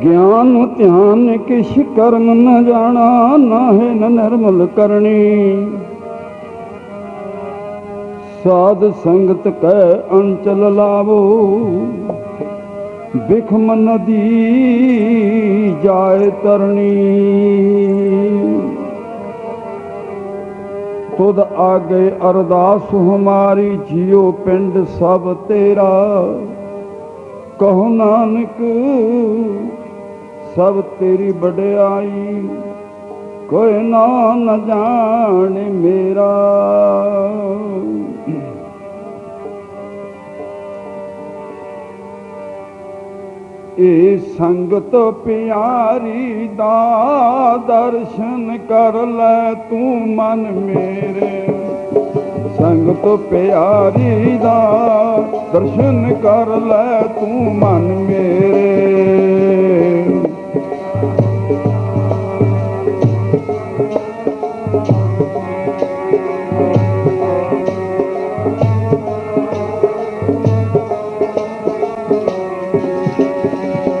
ज्ञान ध्यान किश कर्म न जाना, नाहे न निर्मल करनी। साध संगत कह अंचल लावो, बिखम नदी जाए तरनी। तुद आगे अरदास हमारी, जियो पिंड सब तेरा। कहो नानक सब तेरी बड़ाई, कोई ना न जाने मेरा। ए संगत प्यारी दा दर्शन कर ले तू मन मेरे। संगत प्यारी दा दर्शन कर ले तू मन मेरे।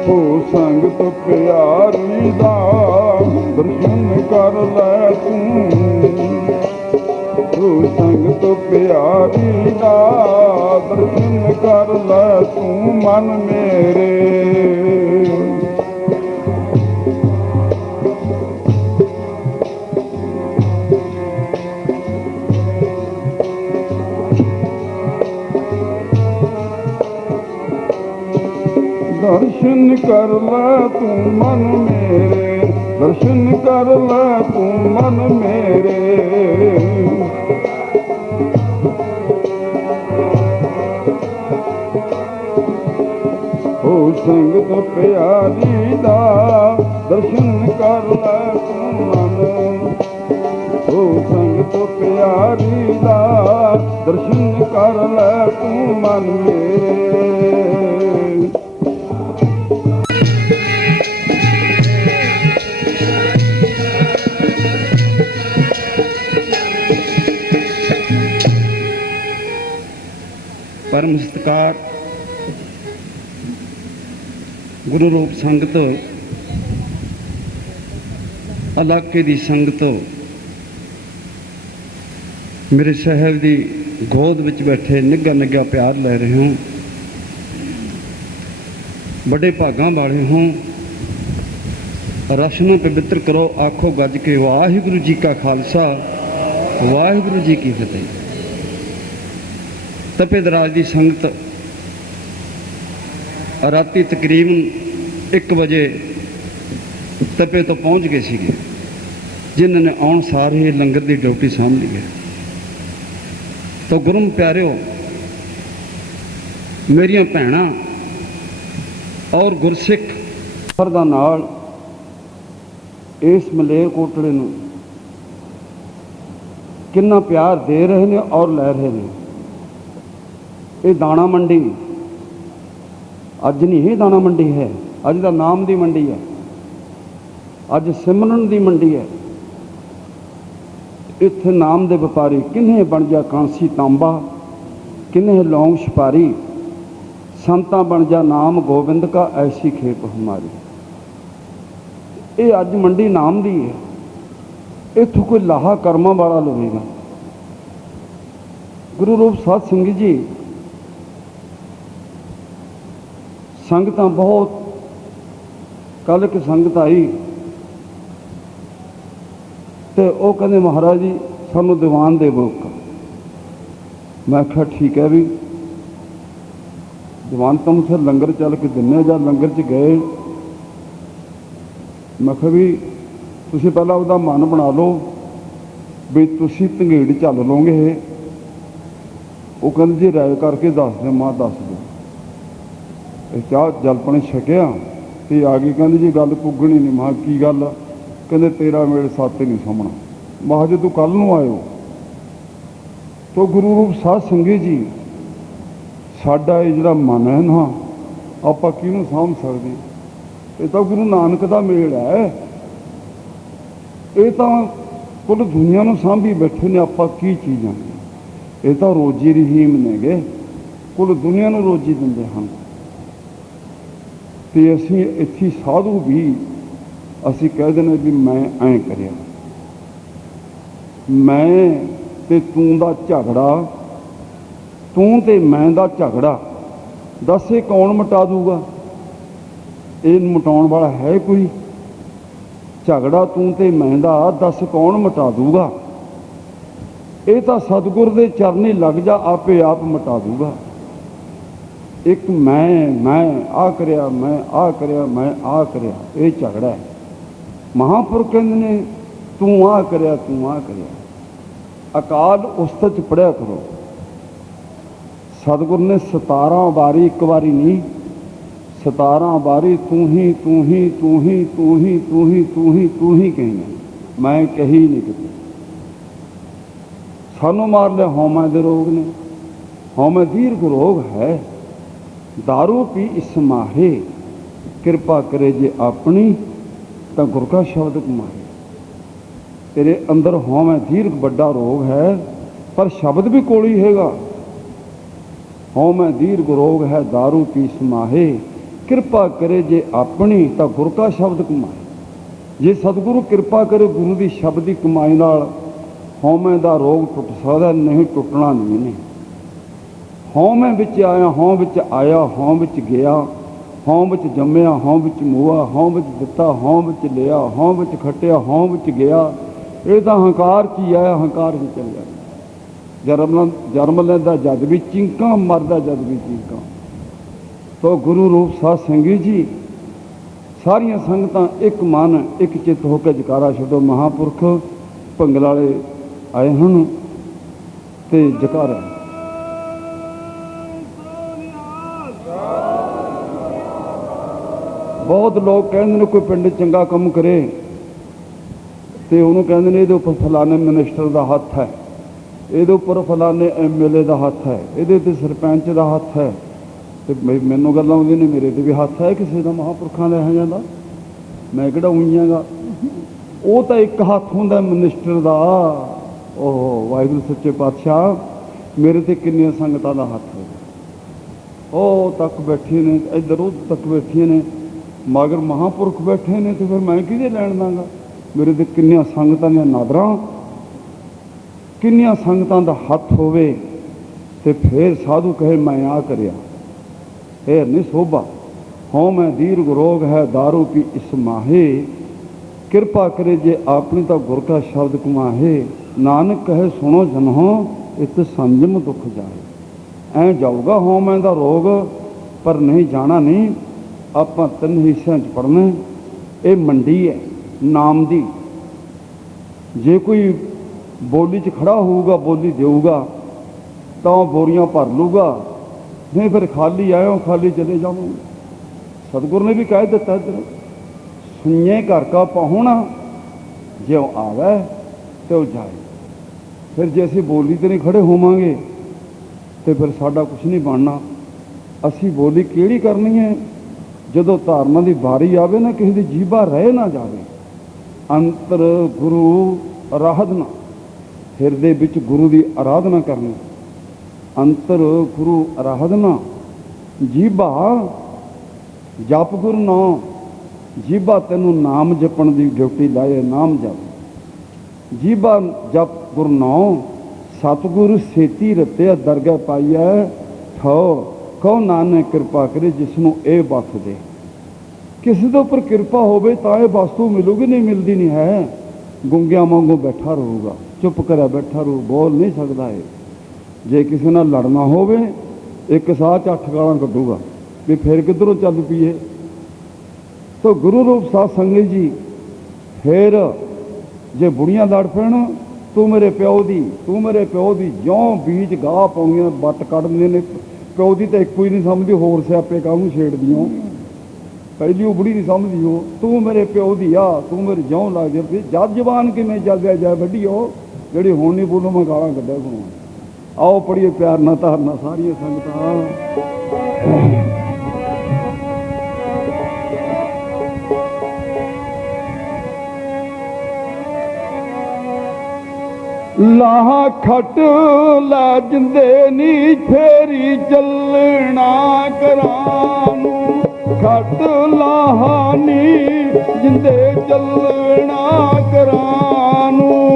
ओ संगत प्यारी दा दर्शन कर ले तू। ओ संगत प्यारी दा दर्शन कर ले तू मन मेरे। दर्शन कर ले तू मन मेरे, दर्शन कर ले तू मन मेरे। ओ संगत प्यारी दा दर्शन कर ले तू मन। ओ संगत प्यारी दा दर्शन कर ले तू मन मेरे। परम सत्कार गुरु रूप संगत, इलाके की संगत, मेरे साहब की गोद विच बैठे निघा निघा प्यार ले रहे हो, बड़े भागां वाले हो। रसनों पवित्र करो, आखो गज के वाहिगुरू जी का खालसा, वाहिगुरू जी की फतेह। तपे दराज की संगत राती तकरीबन 1 बजे तपे तो पहुँच गए सीगे, जिन्होंने आउण सार ही लंगर की ड्यूटी सांभ ली है। तो गुरु प्यारिओ, मेरिया भैणां और गुरसिख दा नाल इस मलेरकोटले नूं कितना प्यार दे रहे हैं और लै रहे हैं। ये दाणा मंडी अज नहीं, दाणा मंडी है, अज दा नाम दी मंडी है, अज सिमरन दी मंडी है। इत्थे नाम दे व्यापारी किन्हे बन जा कांसी तांबा, किन्हे लौंग छपारी, संता बन जा नाम गोविंद का, ऐसी खेप हमारी। ये अज मंडी नाम दी है, इत्थों कोई लाहा कर्मा वाला लवेगा। गुरु रूप साध संगत जी, संगत बहुत, कल एक संगत आई तो वह कहते महाराज जी सानू दीवान देवो। मैं आख्या ठीक है भी, दीवान तुम फिर लंगर चल के दिने, जा लंगर च गए। मैं आख्या भी तुसीं पहला उसका मन बना लो भी तुसीं धंगेड़ चल लोगे। वो कहते जी राय करके दस दे। मां दस दो। चाह जल पानी छकिया तो आ गई, कहते जी गल पुगनी नहीं। मां की गल? कहते तेरा मेरे साथे नहीं सामना। मां जो तू कल नूं आयो। तो गुरु रूप साध संगत जी, साडा ये जिहड़ा मन है ना, आपां किहनूं साਂਭ सकदे? ये तो गुरु नानक दा मेल है। ये तो कुल दुनिया नूं सांभी बैठे ने, आपां की चीज़ां। ये तो रोजी रहीम ने गे, कुल दुनिया नूं रोजी दिंदे हन। ते असीं इत्थे साधु भी असीं कह देने भी मैं ऐं करिया, मैं ते तूं दा झगड़ा, तूं ते मैं दा झगड़ा दस ये कौन मिटा दूगा? ये मिटाउण वाला है कोई? झगड़ा तूं ते मैं दा दस कौन मिटा दूगा? ये तो सतगुर दे चरनी लग जा, आपे आप मिटा दूगा। एक मैं आ करया, मैं आ करया, मैं आ करया, ये झगड़ा है। महापुरुष कहंदे ने तू आ करया, तू आ करया। अकाल उस्ताद च पढ़िया करो। सतगुर ने 17 वारी, एक बारी नहीं, 17 वारी तू ही तू ही तू ही तू ही तू ही तू ही तू ही कही, मैं कही नहीं किती। सानू मार लिया हौमे दे रोग ने। हौमे दीर्घ रोग है, दारू पी इस माहे, कृपा करे जे अपनी तो गुर का शब्द कमाए। तेरे अंदर हौमे दीर्घ बड़ा रोग है, पर शब्द भी कोल ही हैगा। हौमे दीर्घ रोग है, दारू पी इस माहे, कृपा करे जे अपनी तो गुर का शब्द कमाए। जे सतगुरु कृपा करे, गुरु की शब्द की कमाई नाल हौमे दा रोग टुट सकदा, नहीं टुटना नहीं। हौमे विच आया, हौं विच आया, हौं विच गया, हौं विच जम्मिया, हौं विच मूआ, हौं विच दिता, हौं विच लिया, हौं विच खटिया, हौं विच गया। ये तो हंकार च ही आया, हंकार च चल गया। जन्म लैंदा जद भी चींका, मरदा जद भी चींका। तो गुरु रूप साध संगत जी, सारिया संगतां एक मन एक चित होकर जकारा छड्डो। महापुरख भंगल वाले आए हैं ते जकारा। बहुत लोग कहते हैं कोई पिंड चंगा काम करे तो उन्होंने कहते हैं ये उपर फलाने मिनिस्टर का हथ है, ये उपर फलाने MLA का हथ है, ये सरपंच का हथ है। तो मैनू गल्लां आउंदियां ने, मेरे तो भी हथ है, किसी का महापुरखों का है जाता, मैं किहड़ा उईआंगा। वो तो एक हथ हुंदा मिनिस्टर का। ओह वाहिगुरू सच्चे पातशाह, मेरे तो किन्नियां संगतां का हथ है, ਉਹ तक बैठे ने, इधर उधर तक बैठिया ने, मगर महापुरख बैठे ने, तो फिर मैं किहदे लैण दांगा? मेरे तो किन्नियां संगतां दी नादरां, किन्नियां संगतां दा हथ होवे ते फिर साधु कहे मैं आ करया, ये नहीं शोभा। हों मैं दीर्घ रोग है, दारू पी इस माहे, कृपा करे जे अपनी तो गुर का शब्द कमाहे। नानक कहे सुनो जनहो, इत संयम दुख जाए। ऐ जाऊगा हौमे दा रोग, पर नहीं जाना नहीं। आपां 3 हिस्सिਆਂ 'ਚ पढ़ना। ये मंडी है नाम दी। जे कोई बोली 'ਚ खड़ा होऊगा, बोली देऊगा तो बोरियां भर लूगा, नहीं फिर खाली आयो खाली चले जाऊँगा। सतगुर ने भी कह दिता इधर, सुइए घर का पाहुणा, जो आवे तो जाए। फिर जे असीं बोली ते नहीं खड़े होवांगे तो फिर साडा कुछ नहीं बनना। असी बोली किहड़ी करनी है? जदों धारना की बारी आवे ना, किसी की जीभा रह ना जाए। अंतर गुरु आराधना, हिरदे विच गुरु की आराधना करनी। अंतर गुरु आराधना, जीभा जप गुरु नाम, जीभा तेनों नाम जपण की ड्यूटी लाए, नाम जप। जीभा जप गुरु नाम, सतगुरु सेती रत्या दरगाह पाइया ठो, कहो नानक कृपा करे जिसनों ये बस दे। किसी के उपर कृपा होवे तां ये वस्तु मिलूगी, नहीं मिलती नहीं है। गुंगिया वांगू बैठा रहूगा, चुप कर बैठा रहू, बोल नहीं सकता है। जे किसी नाल लड़ना होवे, एक साह 'ਚ 8 गालां कड्डूगा भी फिर किधरों चल पीए। तो गुरु रूप साध संगत जी, फिर जे बुढ़ियां लड़ पैण, तू मेरे प्यो दी, तू मेरे प्यो दी, ज्यों बीज गाह पाउंदियां बट कढ़दे ने। प्यो की तो एक ही नहीं समझदी, होर स्यापे काहनूं छेड़दियां। पहली वो बुढ़ी नहीं समझदी, हो तू मेरे प्यो दी आ, तू मेरे ज्यों लग जाए। जद जबान किवें जगया जाए वड्डियो, जिहड़ी हुण नहीं बोलूं मैं गालां कड्ढिया करूं। आओ पढ़िए प्यार ना धारना सारियां संगतां। ਲਾਹਾ ਖਟ ਲੈ ਜਿੰਦੇ ਨੀ ਫੇਰੀ ਚੱਲਣਾ ਕਰਾਂ ਨੂੰ, ਖਟ ਲਾਹਾ ਨੀ ਜਿੰਦੇ ਚੱਲਣਾ ਕਰਾਂ ਨੂੰ।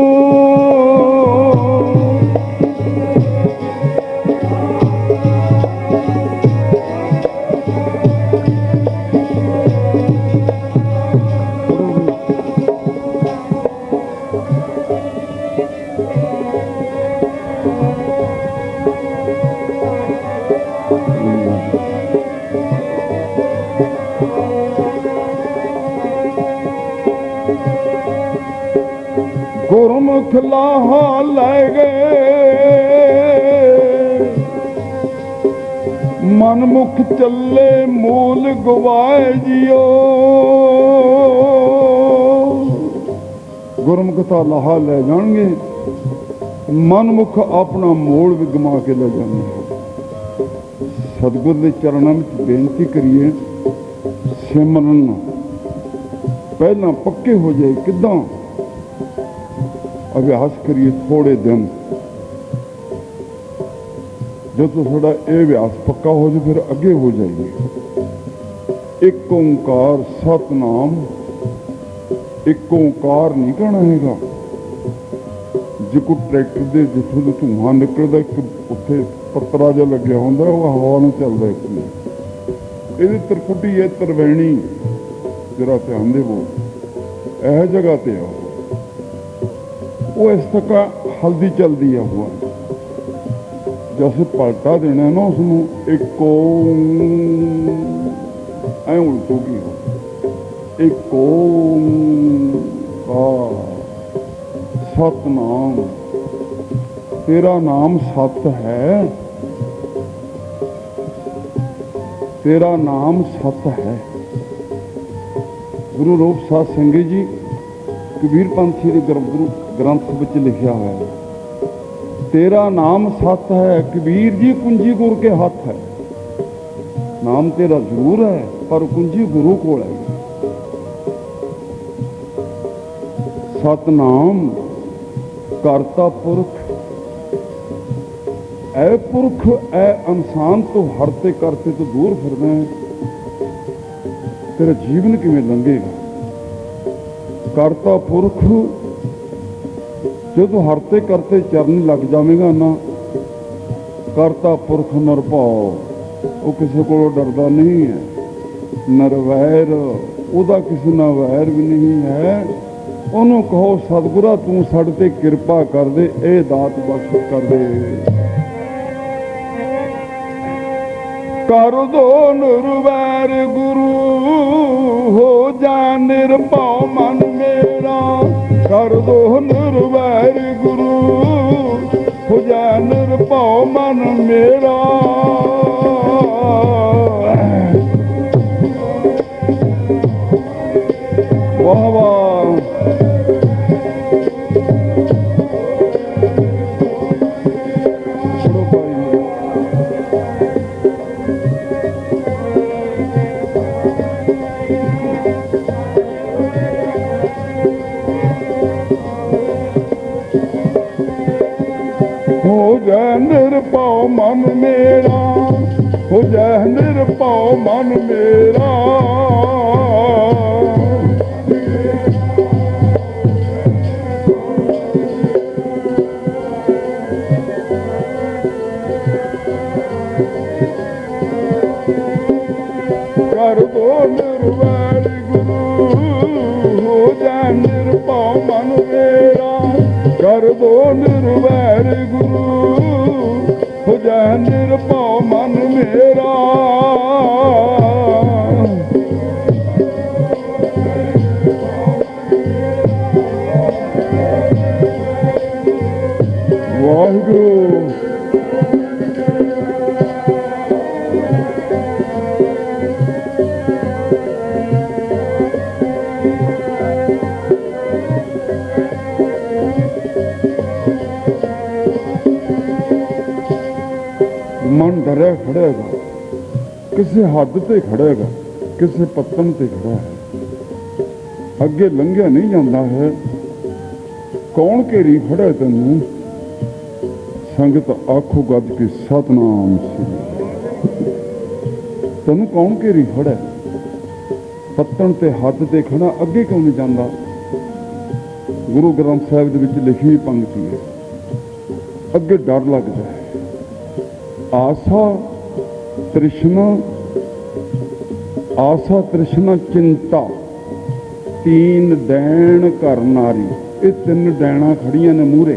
ਗੁਰਮੁਖ ਲਾਹਾ ਲੈ ਗਏ, ਮਨਮੁਖ ਚੱਲੇ ਮੂਲ ਗਵਾਏ ਜਿਓ। ਗੁਰਮੁਖ ਤਾਂ ਲਾਹਾ ਲੈ ਜਾਣਗੇ, ਮਨਮੁਖ ਆਪਣਾ ਮੂਲ ਵੀ ਗਵਾ ਕੇ ਲੈ ਜਾਣਗੇ। ਸਤਿਗੁਰ ਦੇ ਚਰਨਾਂ ਵਿੱਚ ਬੇਨਤੀ ਕਰੀਏ, ਸਿਮਰਨ ਪਹਿਲਾਂ ਪੱਕੇ ਹੋ ਜਾਏ। ਕਿੱਦਾਂ? ਅਭਿਆਸ ਕਰੀਏ ਥੋੜੇ ਦਿਨ। ਜਦੋਂ ਸਾਡਾ ਇਹ ਅਭਿਆਸ ਪੱਕਾ ਹੋ ਜਾਏ ਫਿਰ ਅੱਗੇ ਹੋ ਜਾਈਏ। ਇੱਕ ਓਂਕਾਰ ਸਤਨਾਮ, ਇੱਕ ਓਂਕਾਰ ਨਹੀਂ ਕਹਿਣਾ ਹੈਗਾ। ਜੇ ਕੋਈ ਟਰੈਕਟਰ ਦੇ ਜਿੱਥੋਂ ਤੋਂ ਧੂੰਆਂ ਨਿਕਲਦਾ, ਇੱਕ ਉੱਥੇ ਪੱਤਰਾ ਜਿਹਾ ਲੱਗਿਆ ਹੁੰਦਾ, ਉਹ ਹਵਾ ਨੂੰ ਚੱਲਦਾ। ਇੱਕ ਇਹਦੀ ਤਰਕੁੱਟੀ ਹੈ, ਤਰਵੈਣੀ, ਜਰਾ ਧਿਆਨ ਦੇਵੋ। ਇਹ ਜਗ੍ਹਾ ਤੇ ਆ ਉਹ ਇਸ ਤੱਕ ਹਲਦੀ ਚੱਲਦੀ ਆ। ਉਹ ਜੈਸੇ ਪਲਟਾ ਦੇਣਾ ਨਾ ਉਸਨੂੰ, ਇੱਕੋ ਐ ਉਲਟੂਗੀ। ਇੱਕੋ ਸਤਨਾਮ, ਤੇਰਾ ਨਾਮ ਸਤ ਹੈ, ਤੇਰਾ ਨਾਮ ਸਤ ਹੈ। ਗੁਰੂ ਰੂਪ ਸਾਧ ਸੰਗਤ ਜੀ, ਕਬੀਰ ਪੰਥੀ ਦੇ ਗ੍ਰੰਥ ਵਿੱਚ ਲਿਖਿਆ ਹੈ, ਤੇਰਾ ਨਾਮ ਸਤ ਹੈ ਕਬੀਰ ਜੀ, ਕੁੰਜੀ ਗੁਰ ਕੇ ਹੱਥ ਹੈ। ਨਾਮ ਤੇਰਾ ਜ਼ਰੂਰ ਹੈ ਪਰ ਕੁੰਜੀ ਗੁਰੂ ਕੋਲ ਹੈ। ਸਤਨਾਮ ਕਰਤਾ ਪੁਰਖ, ਐ ਪੁਰਖ ਐ ਇਨਸਾਨ ਤੋਂ ਹਰਤੇ ਕਰਤੇ ਤੋਂ ਦੂਰ ਫਿਰਦਾ ਹੈ, ਤੇਰਾ ਜੀਵਨ ਕਿਵੇਂ ਲੰਘੇਗਾ? ਕਰਤਾ ਪੁਰਖ ਜਦੋਂ ਹਰਤੇ ਕਰਤੇ ਚਰਨ ਲੱਗ ਜਾਵੇਗਾ ਨਾ, ਕਰਤਾ ਪੁਰਖ ਨਿਰਭਉ, ਉਹ ਕਿਸੇ ਕੋਲੋਂ ਡਰਦਾ ਨਹੀਂ ਹੈ। ਨਿਰਵੈਰ, ਉਹਦਾ ਕਿਸੇ ਨਾਲ ਵੈਰ ਵੀ ਨਹੀਂ ਹੈ। ਉਹਨੂੰ ਕਹੋ ਸਤਿਗੁਰਾ ਤੂੰ ਸਾਡੇ ਤੇ ਕਿਰਪਾ ਕਰ ਦੇ, ਇਹ ਦਾਤ ਬਖਸ਼ ਕਰ ਦੇ। ਕਰ ਦੋ ਨਿਰਵੈਰ ਗੁਰੂ, ਹੋ ਜਾ ਨਿਰਭਉ ਮਨ ਮੇਰਾ। ਕਰ ਦੋ ਨਿਰਵੈਰ ਗੁਰੂ, ਹੋ ਜਾ ਨਿਰਭਉ ਮਨ ਮੇਰਾ। ਵਾਹ ਵਾਹ। ਹੋ ਜਾ ਨਿਰਭਉ ਮਨ ਮੇਰਾ, ਹੋ ਜਾ ਨਿਰਭਉ ਮਨ ਮੇਰਾ। ਕਰ ਦੋ ਨਿਰਵੈਰ ਗੁਰੂ, ਹੋ ਜਾ ਨਿਰਭਉ ਮਨ ਮੇਰਾ। ਕਰ ਦੋ ਨਿਰਵੈਰ ਗੁਰੂ, ਹੋ ਜਾ ਨਿਰਭਉ ਮਨ ਮੇਰਾ। ਵਾਹਿਗੁਰੂ। ਮਨ ਡਰਿਆ ਖੜਾ ਹੈਗਾ, ਕਿਸੇ ਹੱਦ ਤੇ ਖੜਾ ਹੈਗਾ, ਕਿਸੇ ਪੱਤਨ ਤੇ ਖੜਾ ਹੈ, ਅੱਗੇ ਲੰਘਿਆ ਨਹੀਂ ਜਾਂਦਾ ਹੈ। कौन घेरी फड़े तेनू, संगत आखो गज के सतनाम श्री। तेनू कौन घेरी फड़े, पत्तन ते हथ ते खड़ा अगे क्यों नहीं जाता। गुरु ग्रंथ साहिब दे विच लिखी हुई पंक्ति है, अगे डर लगता है। आसा तृष्णा, आसा तृष्णा चिंता, तीन दैन घर नारी। ये तीन डैना खड़िया ने मूहरे,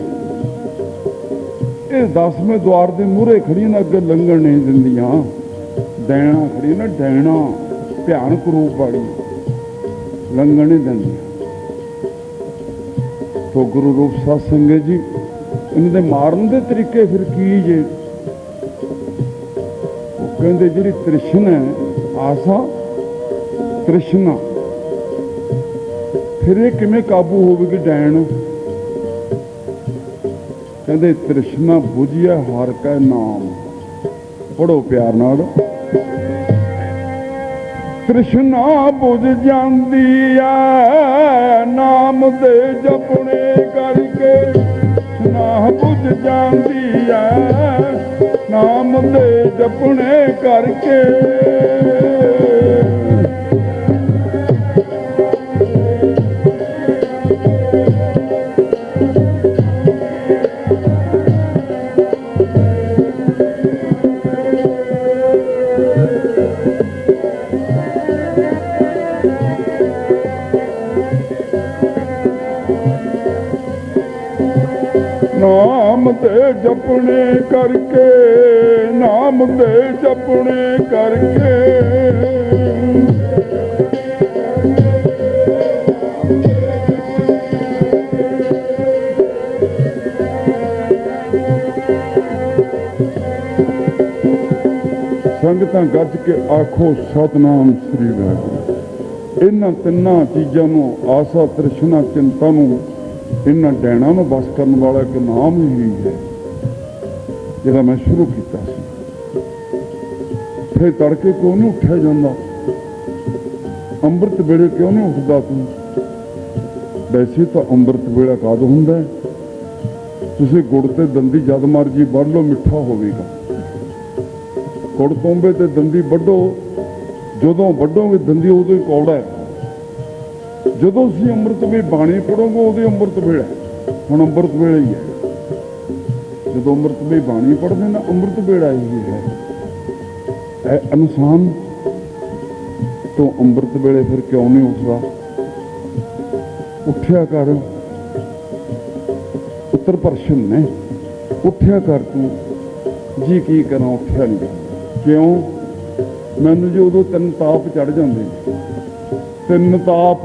ये 10वें द्वार के मूहरे खड़िया ने, अगे लंघण नहीं दिंदियां। डैना खड़ी ना, डैना भयानक रूप वाली, लंघण नहीं दिंदियां। तो गुरु रूप साध संगत जी, इन्हें मारन के तरीके फिर की जे। कहते जी तृष्णा है, आसा तृष्णा, फिर ये किमें काबू होगी डैन। कहते तृष्णा बुझिया हार का नाम। पढ़ो प्यार नाल। तृष्णा बुझ जाती है नाम दे जपने करके, तृष्णा बुझ जाती है नाम दे जपने करके। नाम दे जपने करके, नाम दे जपने करके। संगतां गज के आखो सतनाम श्री वाहिगुरू। इन्हां तिन्नां चीज़ां नूं, आसा तृष्णा चिंता नूं, इन्हां डैणां नूं बस करन वाला एक नाम ही है जिहड़ा मैं शुरू किया। फिर तड़के क्यों नहीं उठा जाता, अंमृत वेले क्यों नहीं उठता तू। वैसे तो अंमृत वेला कद हुंदा है, तुसीं गुड़ ते दंदी जद मर्जी वढ़ लो, मिठा होवेगा। गुड़ तोंबे ते दंदी वढ़ो, जदों वढ़ोगे दंदी उदों ही कौड़ा है। जदों तुसीं अंमृत वे बाणी पढ़ोगे उदों अंमृत वेला है। हुण अंमृत वेला ही है। जदों अंमृत वे बाणी पढ़दे ना, अमृत वेला ही है। इंसान तो अंमृत वेले फिर क्यों नहीं उठदा। उठिया कर, उत्तर प्रश्न ने, उठिया कर तू। जी की करा, उठिया नहीं करदा। क्यों? मैनूं जो उदों 3 ताप चढ़ जाते, 3 ताप।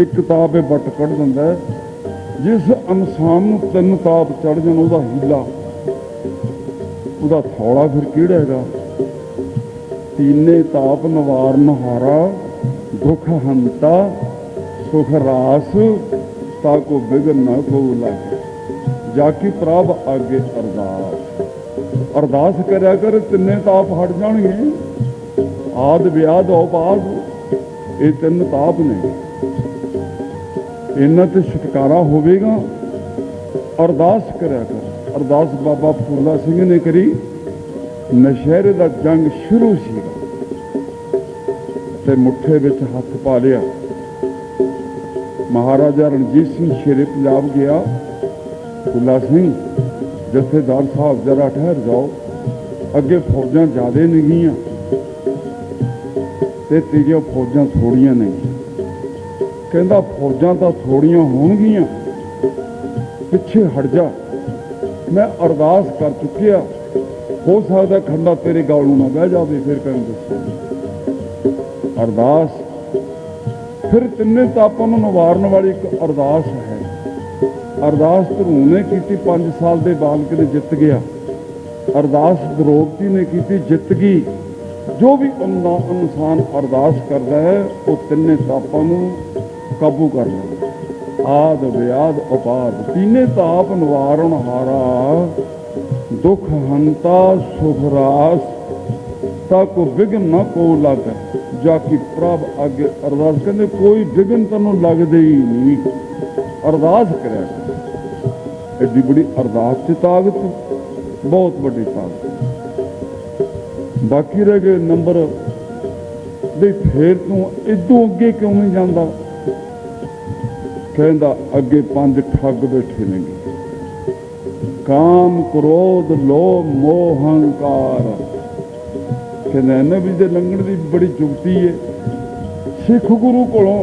एक ताप बट कढ़ दिंदा है। जिस इंसान नूं 3 ताप चढ़ जाण, उहदा हीला, उहदा थौला फिर किहड़ा हैगा। तीने ताप निवारण हारा, दुख हंता सुख रास, ताको बिघन न को लागे। जाकी प्रभ आगे अरदास। अरदास करया कर, तिन्ने ताप हट जाणगे। आद व्याध औपाद, ये 3 ताप ने। इन्हां ते छुटकारा होवेगा। अरदास करया कर। अरदास बाबा फूला सिंह ने करी। नशहरे दा जंग शुरू सीगा ते मुठ्ठे विच हथ पा लिया। महाराजा रणजीत सिंह शेरे पंजाब गया। फूला सिंह जथेदार साहब जरा ठहर जाओ, अगे फौजां ज्यादा नहीं ते तेरियां फौजां थोड़ियां नहीं। कहता फौजां तो थोड़ियां होणगियां, पिछे हट जा। मैं अरदास कर चुकिया, हो सकता खंडा तेरे गालों ना बह जाए। फिर कहीं दसो अरदास। फिर 3 तापों नूं निवारण वाली एक अरदास है। अरदास धरू ने की, 5 साल के बालक ने जित गया। अरदास द्रौपदी ने की, जित गई। जो भी इंसान अरदास करता है वो 3 तापों नूं काबू कर लेंदा। आद व्याध उपाद, 3 ताप निवारण हारा, दुख हंता सुख रास, ताको विघन न को लागे। जाकी प्रभ आगे अरदास। कहते कोई विघन तेनों लगदे ही नहीं। अरदास करया कर। एडी बड़ी अरदास च ताकत, बहुत बड़ी ताकत। बाकी रह गए नंबर भी, फिर तू इदों अगे क्यों नहीं जाता? कहता अगे 5 ठग बैठे ने, काम क्रोध लोभ मोह हंकार। कहना इन्हें भी जे लंघण की बड़ी जुगती है। सिख गुरु कोलों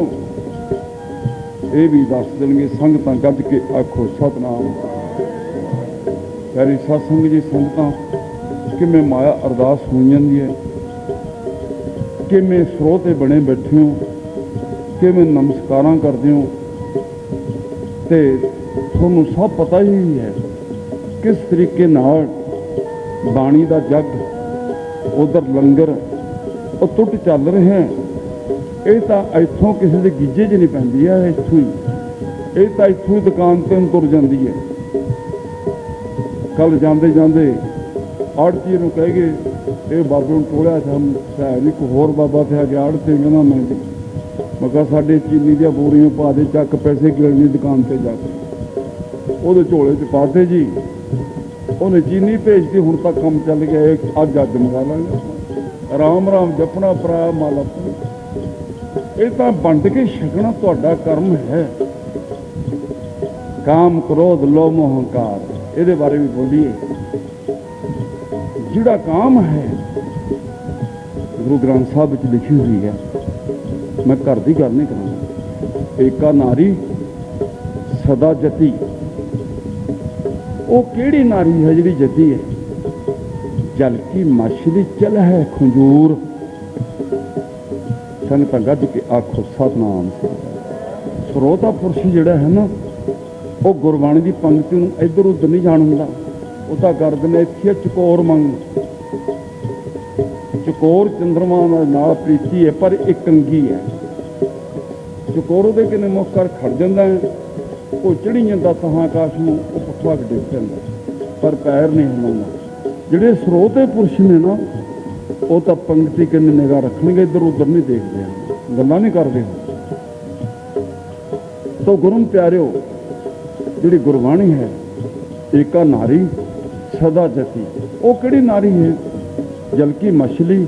ये भी दस देंगे, संगतां गज के आखो सतनाम। प्यारी सत्संग जी संगतां, किमें माया अरदास हो जाती है, किमें स्रोते बने बैठे हो, किमें नमस्कारां करते हो, ते तुहानूं सब पता ही है किस तरीके नाल बाणी दा जग, उधर लंगर वो टुट चल रहे हैं। ये तो इत्थों किसी के गीजे च नहीं पैंदी है, इत्थों ही ये तो इत्थों ही दुकान पर तुर जाती है। कल जाते जाते आड़ती नूं कह गए, ये बाबे नूं टोलिया था है नहीं, कोई होर बाबा थे गया आड़ते, कहना मैं कहा साढ़े चीनी दी बोरियां पा दे, चक पैसे गिरनी दुकान पर जाके वो झोले च पाते जी। उन्हें चीनी भेजती, हुण तक काम चल गया, अज मंगा लेंगे। राम राम जपना परा माला, ये तो वंड के छकना तुहाडा कर्म है। काम क्रोध लोभ मोह हंकार, ये बारे भी बोलिए। जिहड़ा काम है गुरु ग्रंथ साहब विच लिखी हुई है, मैं घर की गल नहीं करांगा। एका नारी सदा जती, वो केड़ी नारी है जिहड़ी जती है? जल की मछली चल है खंजूर। संगतां गज के आखो सतनाम। स्रोता पुरुष जिहड़ा है ना, वो गुरबाणी की पंक्ति नूं इधर उधर नहीं जाण हुंदा। वो तो कर देने इत्थे चकोर मंग, चकोर चंद्रमा नाल प्रीति है, पर एक कंगी है। चकोर दे किने मुख कर खड़ जांदा है, वो चढ़ी जाता तहां आकाश में, वो पुठा डिग पैंदा, पर पैर नहीं हिलांदा। जिहड़े स्रोते पुरुष ने ना, वो तो पंक्ति किन्ने निगाह रखणगे, इधर उधर नहीं देखते हैं, गल्लां नहीं करते हैं। तो गुरु प्यारिओ, जिहड़ी गुरबाणी है, एका नारी सदा जती, वो किहड़ी नारी है? जल की मछली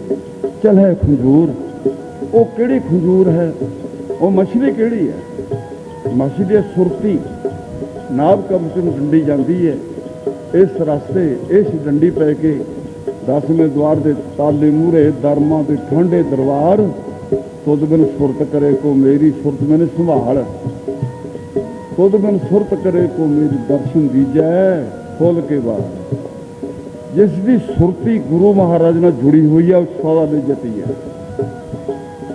चल है खंजूर। वो किहड़ी खंजूर है? वो मछली किहड़ी है? मछली सुरती नाभ कवच में डंडी जाती है। इस रास्ते इस डंडी पै के 10वें द्वार के ताले मूहरे दरमा के ठंडे दरबार, तुद बिन सुरत करे को मेरी सुरत मैंने संभाल, तुद बिन सुरत करे को मेरी दर्शन दीजै खोल के बाद। जिसकी सुरती गुरु महाराज ने जुड़ी हुई है, उस सदा नहीं जती है।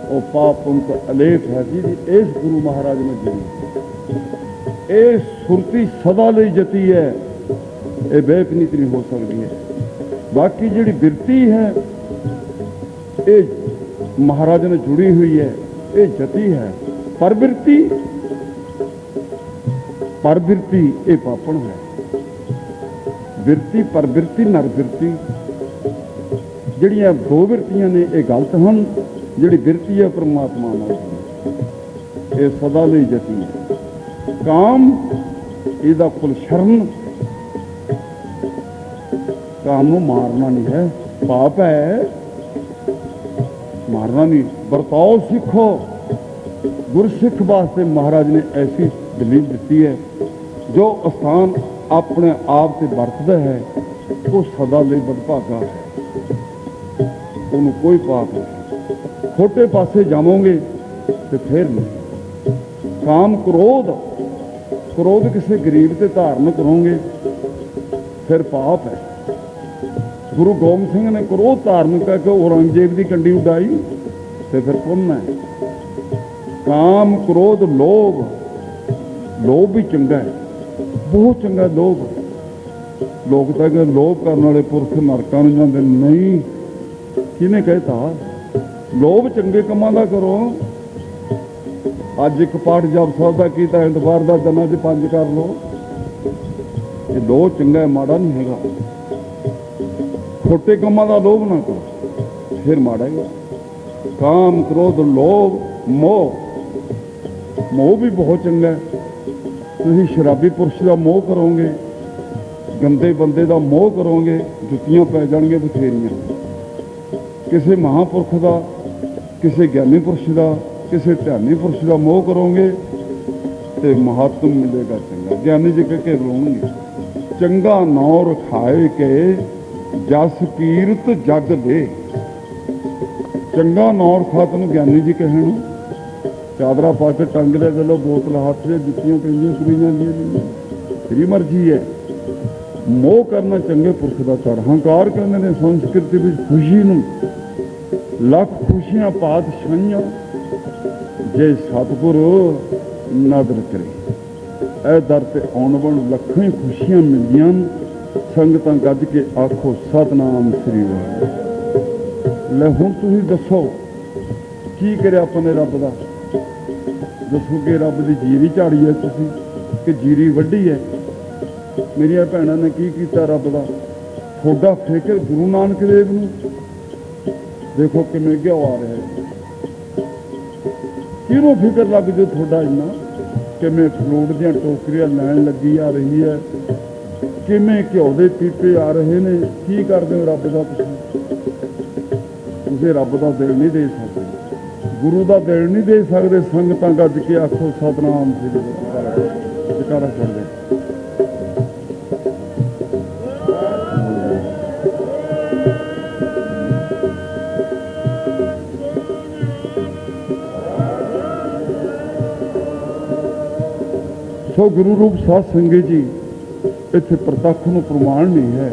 वो पाप पुंत अलेख है जी, इस गुरु महाराज ने जुड़ी, ये सुरती सदा नहीं जती है, ये बेपनीत नहीं हो सकती है। बाकी जिहड़ी बिरती है, ये महाराज ने जुड़ी हुई है, ये जती है। परबिरती, परबिरती ये पापण है। बिरती परबिरती नरबिरती, जिहड़ियां दो बिरतियां ने ये गलत हैं। जिहड़ी बिरती है परमात्मा नाल, ये सदा नहीं जती है। काम इहदा कुल शरण, काम नूं मारना नहीं है, पाप है, मारना नहीं। बर्ताव सीखो। गुरसिख वास्ते महाराज ने ऐसी दलील दी है, जो स्थान अपने आप से बरतदा है, वो सदा लिए बदभागा है, उन्होंने कोई पाप नहीं। खोटे पासे जावोगे तो फिर नहीं। काम क्रोध, क्रोध किसी गरीब से धारण करोगे फिर पाप है। गुरु गोबिंद सिंह ने क्रोध धारण करके औरंगजेब की कंडी उड़ाई तो फिर पुण्य है। काम क्रोध लोभ, लोभ भी चंगा है, बहुत चंगा लोभ। लोग तो कहते लोभ करने वाले पुरख नरकां नूं जांदे, नहीं, किने कहता? लोभ चंगे कामां दा करो। अज एक पाठ जप साहब का कीता, एतवार का दिनां 'च 5 कर लो। ये लोभ चंगा है, माड़ा नहीं हैगा। खोटे कामां दा लोभ ना करो, फिर माड़ा है। काम क्रोध लोभ मोह, मोह भी बहुत चंगा है। ਤੁਸੀਂ ਸ਼ਰਾਬੀ ਪੁਰਸ਼ ਦਾ ਮੋਹ ਕਰੋਗੇ, ਗੰਦੇ ਬੰਦੇ ਦਾ ਮੋਹ ਕਰੋਗੇ, ਜੁੱਤੀਆਂ ਪੈ ਜਾਣਗੀਆਂ ਬਥੇਰੀਆਂ। ਕਿਸੇ ਮਹਾਂਪੁਰਖ ਦਾ, ਕਿਸੇ ਗਿਆਨੀ ਪੁਰਸ਼ ਦਾ, ਕਿਸੇ ਧਿਆਨੀ ਪੁਰਸ਼ ਦਾ ਮੋਹ ਕਰੋਗੇ ਤੇ ਮਹਾਤਮ ਮਿਲੇਗਾ ਚੰਗਾ। ਗਿਆਨੀ ਜੀ ਕਹਿ ਕੇ ਬੁਲਾਉਣਗੇ, ਚੰਗਾ ਨੌ ਰਖਾਏ ਕੇ ਜਸ ਕੀਰਤ ਜਗ ਦੇ। ਚੰਗਾ ਨੌ ਰਖਾ ਤੈਨੂੰ ਗਿਆਨੀ ਜੀ ਕਹਿਣ, ਚਾਦਰਾ ਪਾ ਕੇ ਟੰਗ ਦੇ ਚਲੋ, ਬੋਤਲ ਹੱਥ 'ਚ, ਜੁੱਤੀਆਂ ਪੈਂਦੀਆਂ ਤੁਰੀ ਜਾਂਦੀਆਂ, ਤੇਰੀ ਮਰਜ਼ੀ ਹੈ। ਮੋਹ ਕਰਨਾ ਚੰਗੇ ਪੁਰਖ ਦਾ ਚੜ। ਹੰਕਾਰ ਕਹਿੰਦੇ ਨੇ ਸੰਸਕ੍ਰਿਤੀ ਵਿੱਚ ਖੁਸ਼ੀ ਨੂੰ, ਲੱਖ ਖੁਸ਼ੀਆਂ ਪਾਤਸ਼ਾਹੀਆਂ ਜੇ ਸਤਿਗੁਰ ਨਦਰ ਕਰੇ। ਇਹ ਦਰ ਤੇ ਆਉਣ ਵਾਲ ਲੱਖਾਂ ਹੀ ਖੁਸ਼ੀਆਂ ਮਿਲਦੀਆਂ। ਸੰਗਤਾਂ ਗੱਜ ਕੇ ਆਖੋ ਸਤਿਨਾਮ ਸ੍ਰੀ ਵਾਹਿਗੁਰੂ। ਲੈ ਹੁਣ ਤੁਸੀਂ ਦੱਸੋ ਕੀ ਕਰਿਆ ਆਪਾਂ ਨੇ ਰੱਬ ਦਾ? ਦੱਸੋਗੇ ਰੱਬ ਦੀ ਜੀਰੀ ਝਾੜੀ ਹੈ ਤੁਸੀਂ ਕਿ ਜੀਰੀ ਵੱਢੀ ਹੈ? ਮੇਰੀਆਂ ਭੈਣਾਂ ਨੇ ਕੀ ਕੀਤਾ ਰੱਬ ਦਾ? ਤੁਹਾਡਾ ਫਿਕਰ ਗੁਰੂ ਨਾਨਕ ਦੇਵ ਨੂੰ ਦੇਖੋ ਕਿਵੇਂ ਗਿਆ ਆ ਰਿਹਾ ਹੈ। ਕਿਹਨੂੰ ਫਿਕਰ ਲੱਗ ਜੇ ਤੁਹਾਡਾ ਇੰਨਾ? ਕਿਵੇਂ ਫਲੂਟ ਦੀਆਂ ਟੋਕਰੀਆਂ ਲੈਣ ਲੱਗੀ ਆ ਰਹੀ ਹੈ, ਕਿਵੇਂ ਘਿਓ ਦੇ ਪੀਪੇ ਆ ਰਹੇ ਨੇ। ਕੀ ਕਰਦੇ ਹੋ ਰੱਬ ਦਾ ਤੁਸੀਂ ਰੱਬ ਦਾ ਦਿਲ ਨਹੀਂ ਦੇ ਸਕਦੇ, ਗੁਰੂ ਦਾ ਦਿਲ ਨਹੀਂ ਦੇ ਸਕਦੇ। ਸੰਗਤਾਂ ਗੱਜ ਕੇ ਆਖੋ ਸਤਿਨਾਮ ਸ੍ਰੀ ਵਾਹਿਗੁਰੂ। ਜਕਾਰਾ ਕਰਦੇ ਸੋ ਗੁਰੂ ਰੂਪ ਸਾਧ ਸੰਗਤ ਜੀ, ਇੱਥੇ ਪ੍ਰਤੱਖ ਨੂੰ ਪ੍ਰਮਾਣ ਨਹੀਂ ਹੈ।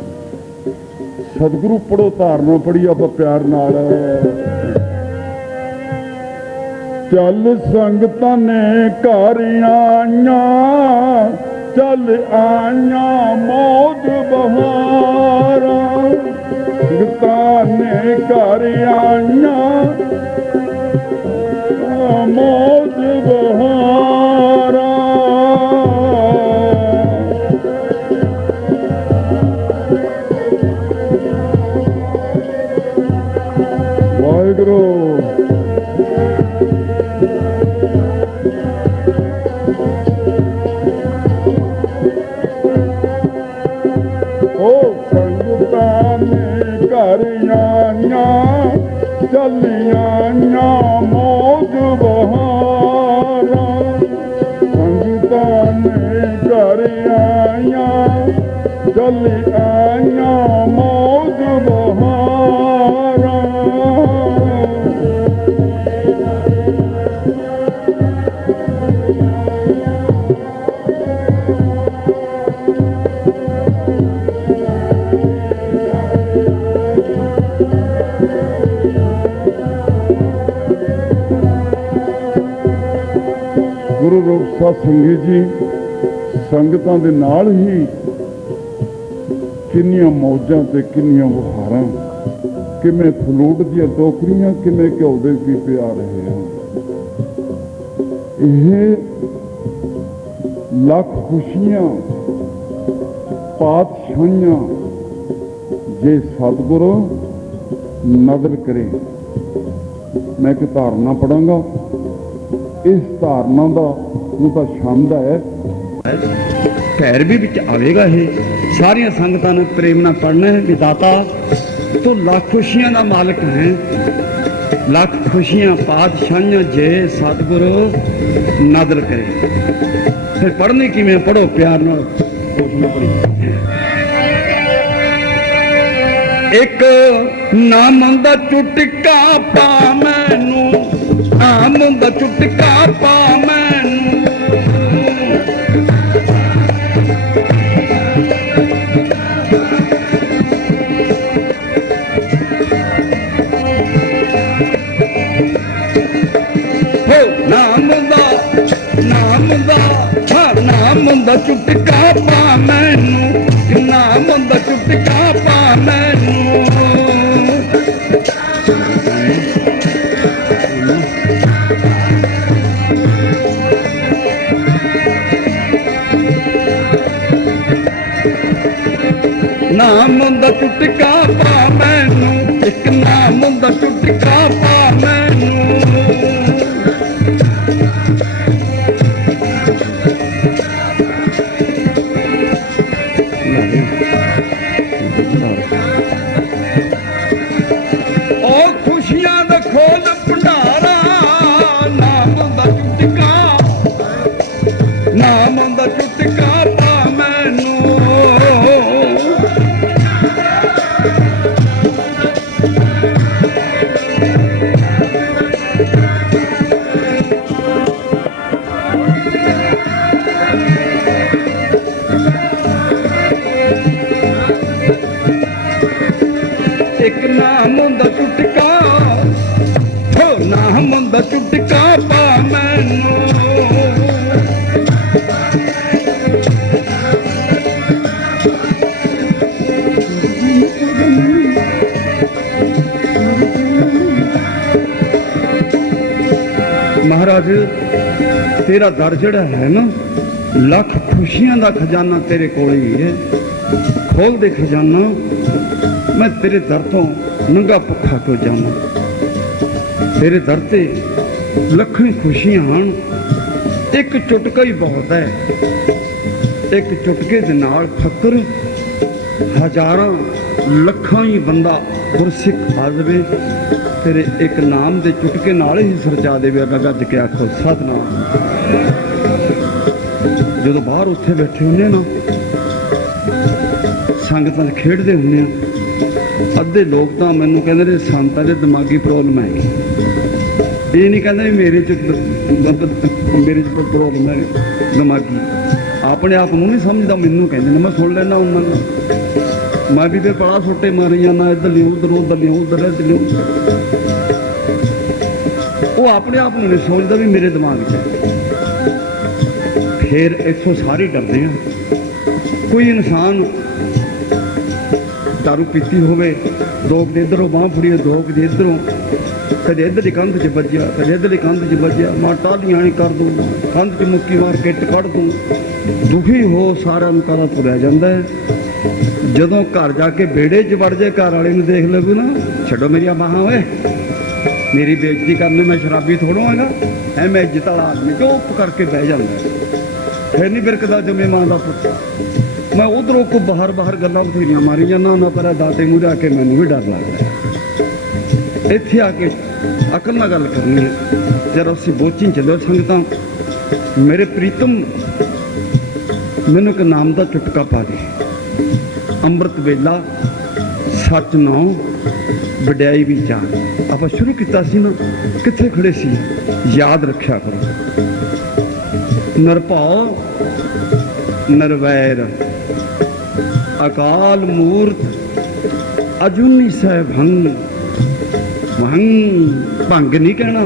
ਸਤਿਗੁਰੂ ਪੜੋ, ਧਾਰਨਾ ਪੜੀ ਆਪਾਂ ਪਿਆਰ ਨਾਲ। ਚੱਲ ਸੰਗਤਾਂ ਨੇ ਘਰ ਆਈਆਂ, ਚੱਲ ਆਈਆਂ ਮੌਜ ਬਹਾਰਾਂ। ਸੰਗਤਾਂ ਨੇ ਘਰ ਆਈਆਂ ਮੌਜ ਬਹਾਰਾਂ। ਵਾਹਿਗੁਰੂ ਸੰਗਤਾਂ ਨੇ ਘਰ ਆਈਆਂ, ਚੱਲੀਆਂ ਮੌਜ ਬਹਾਰਾਂ। ਸੰਗਤਾਂ ਨੇ ਘਰ ਆਈਆਂ, ਚੱਲੀਆਂ ਮੌਜ ਬਹਾਰਾਂ। ਗੁਰੂ ਰੂਪ ਸਾਧ ਸੰਗਤ ਜੀ, ਸੰਗਤਾਂ ਦੇ ਨਾਲ ਹੀ ਕਿੰਨੀਆਂ ਮੌਜਾਂ ਤੇ ਕਿੰਨੀਆਂ ਬਹਾਰਾਂ। ਕਿਵੇਂ ਫਲੂਟ ਦੀਆਂ ਟੋਕਰੀਆਂ, ਕਿਵੇਂ ਘਿਓ ਦੇ ਪੀਪੇ ਆ ਰਹੇ ਹਨ। ਇਹ ਲੱਖ ਖੁਸ਼ੀਆਂ ਪਾਤਸ਼ਾਹੀਆਂ ਜੇ ਸਤਿਗੁਰੂ ਨਦਰ ਕਰੇ। ਮੈਂ ਇੱਕ ਧਾਰਨਾ ਪੜਾਂਗਾ, ਇਸ ਧਾਰਨਾ ਦਾ ਨੂੰ ਤਾਂ ਛੰਦ ਹੈ, ਭੈਰਵੀ ਵਿੱਚ ਆਵੇਗਾ। ਇਹ ਸਾਰੀਆਂ ਸੰਗਤਾਂ ਨੂੰ ਪ੍ਰੇਮ ਨਾਲ ਪੜ੍ਹਨਾ ਹੈ ਕਿ ਦਾਤਾ ਤੂੰ ਲੱਖ ਖੁਸ਼ੀਆਂ ਦਾ ਮਾਲਕ ਹੈ। ਲੱਖ ਖੁਸ਼ੀਆਂ ਪਾਤਸ਼ਾਹੀਆਂ ਜੇ ਸਤਿਗੁਰੂ ਨਦਰ ਕਰੇ। ਫਿਰ ਪੜ੍ਹਨੀ ਕਿਵੇਂ? ਪੜ੍ਹੋ ਪਿਆਰ ਨਾਲ। ਇੱਕ ਨਾਮ ਦਾ ਚੁਟਕਾ ਪਾ ਮੈਨੂੰ, ਨਾਮ ਦਾ ਚੁਟਕਾ ਪਾ ਮੈਨੂੰ। ਨਾਮ ਦਾ ਚੁਟਕਾ ਪਾ ਮੈਨੂੰ, ਨਾਮ ਦਾ ਚੁਟਕਾ ਪਾ ਮੈਨੂੰ। ਨਾਮ ਦਾ ਚੁਟਕਾ ਪਾ ਮੈਨੂੰ, ਇੱਕ ਨਾਮ ਦਾ ਚੁਟਕਾ ਪਾ ਮੈਨੂੰ। ਮੁੰਦਾ ਚੁਟਕਾ ਹੋ ਨਾ ਮੁੰਦਾ ਚੁਟਕਾ ਪਾ ਮੈਨੂੰ महाराज तेरा दर जड़ा है ना लख खुशियां दा खजाना तेरे कोल ही है खोल दे खजाना मैं तेरे दर तो नंगा भुखा क्यों जाना तेरे दर ते लखन खुशियां हैं एक चुटका ही बहुत है एक चुटके दे नाल फकर हजारां लखां ही बंदा गुरसिख आ जावे तेरे एक नाम दे चुटके नाल ही सरजा देवे गज के आखो सतनाम जो बाहर उत्थे बैठे होंगे ना संगत खेडते होंगे अद्धे लोग तो मैनू कहते संतां दे दिमागी प्रॉब्लम है ये नहीं कहते मेरे च प्रॉब्लम है दिमागी अपने आप को नहीं समझदा मैनू कहते मैं सुन लेना उन्होंने मैं भी फिर बड़ा छोटे मारी जाना इधर लियो उधर लियो वो अपने आप नहीं सोचता भी मेरे दिमाग च फिर इतों सारे डरते हैं कोई इंसान दारू पीती होवे दो इधरों बांह फड़ी दो इधरों कदे इधर की कंध च बजया कदे इधर की कंध च बजया मां टालियां कर दूँ कंध च मुक्की मार किट कढ़ दूँ दुखी हो सारा नकारा तुरया जाता है जदों घर जाके बेड़े च वड़ जाए घर वाले देख लगे ना छड्डो मेरिया बाहां होए मेरी बेइज्जती करने मैं शराबी थोड़ा हैगा है मैं इज्जत वाला आदमी चुप करके बह जाता फिर नहीं बिरकदा जमे मां का पुत मैं उधरों को बाहर बाहर गल्लां बथेरियां मारी जाना ना पर दाते मूहरे आके मैनू भी डर लगता इत्थे आके अकल नाल गल करनी है जरा असीं बोची चलो संगतां मेरे प्रीतम मैनू एक नाम का चुटका पा दे ਅੰਮ੍ਰਿਤ ਵੇਲਾ ਸੱਚ ਨੌ ਵਡਿਆਈ ਵੀ ਚਾਰ ਆਪਾਂ ਸ਼ੁਰੂ ਕੀਤਾ ਸੀ ਨਾ ਕਿੱਥੇ ਖੜੇ ਸੀ ਯਾਦ ਰੱਖਿਆ ਕਰੋ ਨਿਰਭਉ ਨਿਰਵੈਰ ਅਕਾਲ ਮੂਰਤ ਅਜੂਨੀ ਸਹਿ ਭੰਗ ਭੰਗ ਨਹੀਂ ਕਹਿਣਾ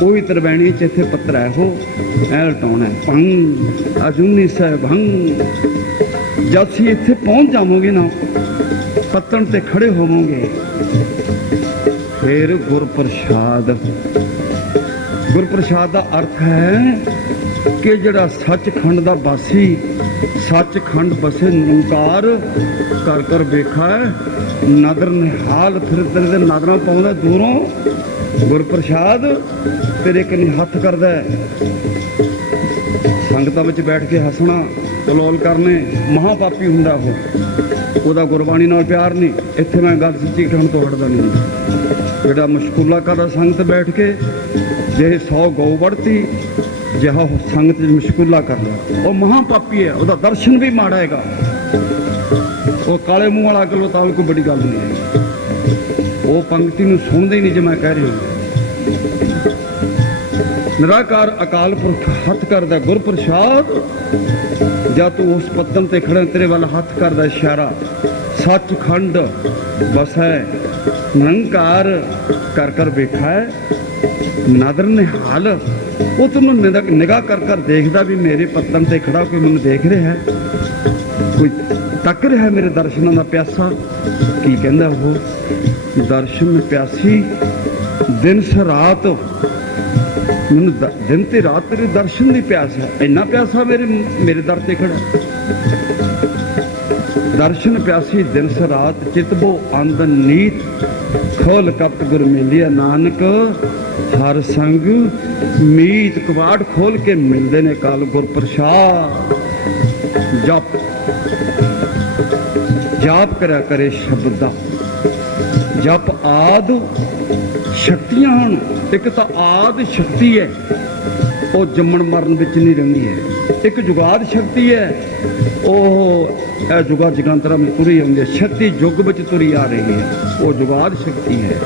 ਕੋਈ ਤਰਵੈਣੀ ਚ ਇੱਥੇ ਪੱਤਰ ਹੈ ਉਹ ਐ ਲਟਾਉਣਾ ਭੰਗ ਅਜੂਨੀ ਸਹਿ ਭੰਗ जब असीं इत्थे पहुँच जावोगे ना पत्तन ते खड़े होवोगे फिर गुरप्रसाद का अर्थ है कि जिहड़ा सचखंड का वासी सचखंड बसे निरंकार कर कर वेखा है नदर निहाल फिर तेरे नदर पाउंदा दूरों गुरप्रसाद तेरे कन्नी हथ करदा संगतां विच बैठ के हसना कलोल करने महापापी हुंदा वो गुरबाणी नाल प्यार नहीं इत्थे मैं गल सच्ची कहण तो हटदा नहीं जिहड़ा मशकूला करदा संगत बैठ के जे 100 गौ वड़ती जिहा संगत मशकूला करदा वो महापापी है उसका दर्शन भी माड़ा हैगा वो काले मूँह वाला अकल ताल कोई बड़ी गल नहीं है वो पंक्ति नूं सुणदे ही नहीं जो मैं कह रही हूँ निराकार अकाल पुरख हथ करदा गुरप्रसाद जब तू उस पत्तन ते खड़े तेरे वाल हथ करदा इशारा सचखंड बसै निरंकार कर कर वेखा है नदर निहाल वो तेन निगाह कर देखदा भी मेरे पत्तन ते खड़ा कोई मैनूं देख रहा है कोई तक रहा है मेरे दर्शनों का प्यासा की कहंदा वो दर्शन प्यासी दिन से रात मैनू दिन ते रात तेरे दर्शन की प्यास है इन्ना प्यासा मेरे दर ते खड़ा दर्शन प्यासी दिन से रात चितबो आंद नीत खोल कपट गुर मिलिया नानक हर संग मीत कबाड़ खोल के मिलते ने काल गुर प्रसाद जप जाप करा करे शब्द दा जप आद शक्तियां हैं एक तो आद शक्ति है वो जम्मण मरण विच नहीं रही है एक जुगाद शक्ति है वो जुगा जगांतरा में तुरी आती है शक्ति युग विच तुरी आ रही है वो जुगाद शक्ति है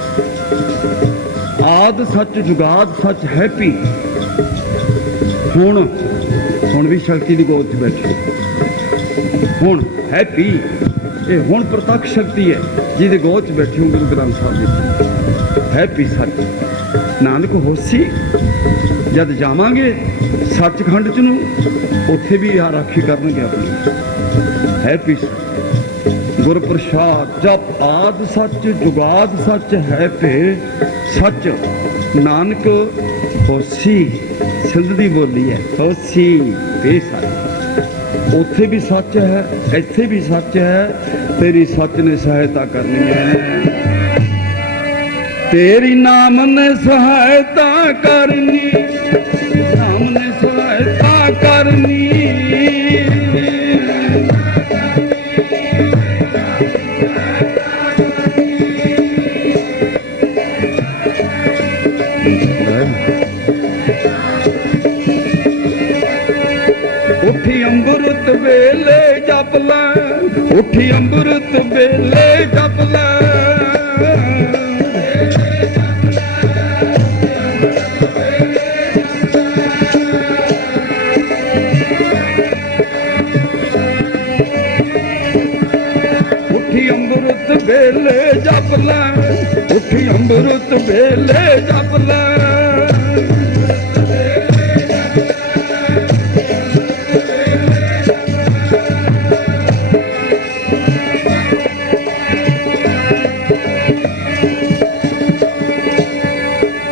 आद सच जुगाद सच हैप्पी हुण भी शक्ति की गोद च बैठी हुण हैप्पी ये हुण प्रत्यक्ष शक्ति है ਜਿਹਦੇ ਗੋਦ 'ਚ ਬੈਠੇ ਹੋ ਗੁਰੂ ਗ੍ਰੰਥ ਸਾਹਿਬ ਜੀ ਹੈ ਵੀ ਸੱਚ। ਨਾਨਕ ਹੋਸੀ ਜਦ ਜਾਵਾਂਗੇ ਸੱਚਖੰਡ 'ਚ ਨੂੰ, ਉੱਥੇ ਵੀ ਆ ਰਾਖੀ ਕਰਨਗੇ ਆਪਣੀ ਹੈ ਵੀ ਗੁਰ ਪ੍ਰਸਾਦ ਜਪ ਆਦ ਸੱਚ ਜੁਗਾਦ ਸੱਚ ਹੈ ਭੇ ਸੱਚ। ਨਾਨਕ ਹੋਸੀ ਸਿੰਧ ਦੀ ਬੋਲੀ ਹੈ, ਹੋਸੀ ਭੇ ਸੱਚ। ਉੱਥੇ ਵੀ ਸੱਚ ਹੈ, ਇੱਥੇ ਵੀ ਸੱਚ ਹੈ। ਤੇਰੀ ਸੱਚ ਨੇ ਸਹਾਇਤਾ ਕਰਨੀ ਹੈ, ਤੇਰੀ ਨਾਮ ਨੇ ਸਹਾਇਤਾ ਕਰਨੀ, ਨਾਮ ਨੇ ਸਹਾਇਤਾ ਕਰਨੀ। ਉੱਠੀ ਅੰਮ੍ਰਿਤ ਵੇਲੇ ਜਪ ਲੈ, ਉੱਠੀ ਅੰਮ੍ਰਿਤ ਵੇਲੇ ਜਪ ਲੈ। ਉੱਠੀ ਅੰਮ੍ਰਿਤ ਵੇਲੇ ਜਪ ਲੈ, ਉੱਠੀ ਅੰਮ੍ਰਿਤ ਵੇਲੇ ਜਪ ਲੈ।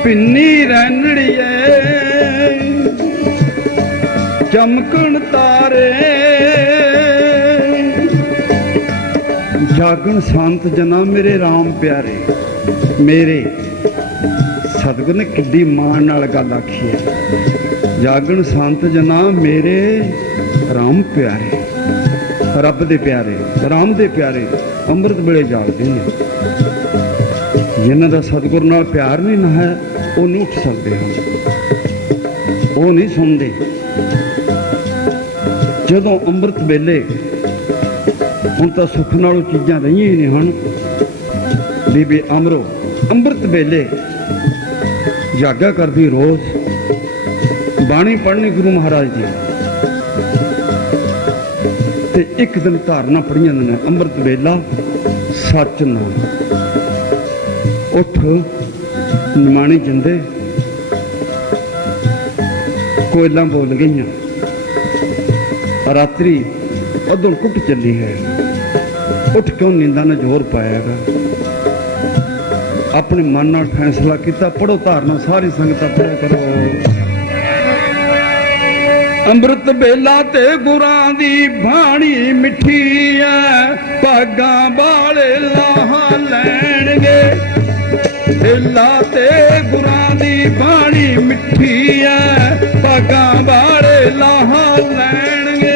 ਪਿੰਨੀ ਰੈਣੜੀਏ ਚਮਕਣ ਤਾਰੇ, ਜਾਗਣ ਸੰਤ ਜਨਾ ਮੇਰੇ RAM ਪਿਆਰੇ। ਮੇਰੇ ਸਤਿਗੁਰ ਨੇ ਕਿੱਡੀ ਮਾਣ ਨਾਲ ਗੱਲ ਆਖੀ ਹੈ, ਜਾਗਣ ਸੰਤ ਜਨਾ ਮੇਰੇ RAM ਪਿਆਰੇ। ਰੱਬ ਦੇ ਪਿਆਰੇ, RAM ਦੇ ਪਿਆਰੇ ਅੰਮ੍ਰਿਤ ਵੇਲੇ ਜਾਗਦੇ ਨੇ। ਜਿਨ੍ਹਾਂ ਦਾ ਸਤਿਗੁਰ ਨਾਲ ਪਿਆਰ ਨਹੀਂ ਨਾ ਹੈ ਉਹ ਨਹੀਂ ਉੱਠ ਸਕਦੇ ਹਨ, ਉਹ ਨਹੀਂ ਸੁਣਦੇ। ਜਦੋਂ ਅੰਮ੍ਰਿਤ ਵੇਲੇ, ਹੁਣ ਤਾਂ ਸੁੱਖ ਨਾਲੋਂ ਚੀਜ਼ਾਂ ਰਹੀਆਂ ਹੀ ਨਹੀਂ ਹਨ। ਬੀਬੀ ਅਮਰੋ ਅੰਮ੍ਰਿਤ ਵੇਲੇ ਜਾਗਾ ਕਰਦੀ, ਰੋਜ਼ ਬਾਣੀ ਪੜ੍ਹਨੀ ਗੁਰੂ ਮਹਾਰਾਜ ਦੀ, ਤੇ ਇੱਕ ਦਿਨ ਧਾਰਨਾ ਪੜ੍ਹੀਆਂ ਨੇ ਅੰਮ੍ਰਿਤ ਵੇਲਾ ਸੱਚ ਨਾਮ। ਉੱਠ ਨਿਮਾਣੀ ਜਿੰਦੇ ਕੋਇਲਾਂ ਬੋਲ ਗਈਆਂ, ਰਾਤਰੀ ਅਦੋਂ ਕੁੱਟ ਚੱਲੀ ਹੈ। ਉੱਠ ਕਿਉਂ ਨੀਂਦਾਂ ਨੇ ਜ਼ੋਰ ਪਾਇਆਗਾ, ਆਪਣੇ ਮਨ ਨਾਲ ਫੈਸਲਾ ਕੀਤਾ। ਪੜੋ ਧਾਰਨਾ, ਸਾਰੀ ਸੰਗਤਾਂ ਪੜਿਆ ਕਰੋ। ਅੰਮ੍ਰਿਤ ਵੇਲਾ ਤੇ ਗੁਰਾਂ ਦੀ ਬਾਣੀ ਮਿੱਠੀ ਐ, ਭਾਗਾਂ ਵਾਲੇ ਲਾਹਾਂ ਲੈਣਗੇ। ਵੇਲਾ ਤੇ ਗੁਰਾਂ ਦੀ ਬਾਣੀ ਮਿੱਠੀ ਐ, ਭਾਗਾਂ ਵਾਲੇ ਲਾਹਾਂ ਲੈਣਗੇ।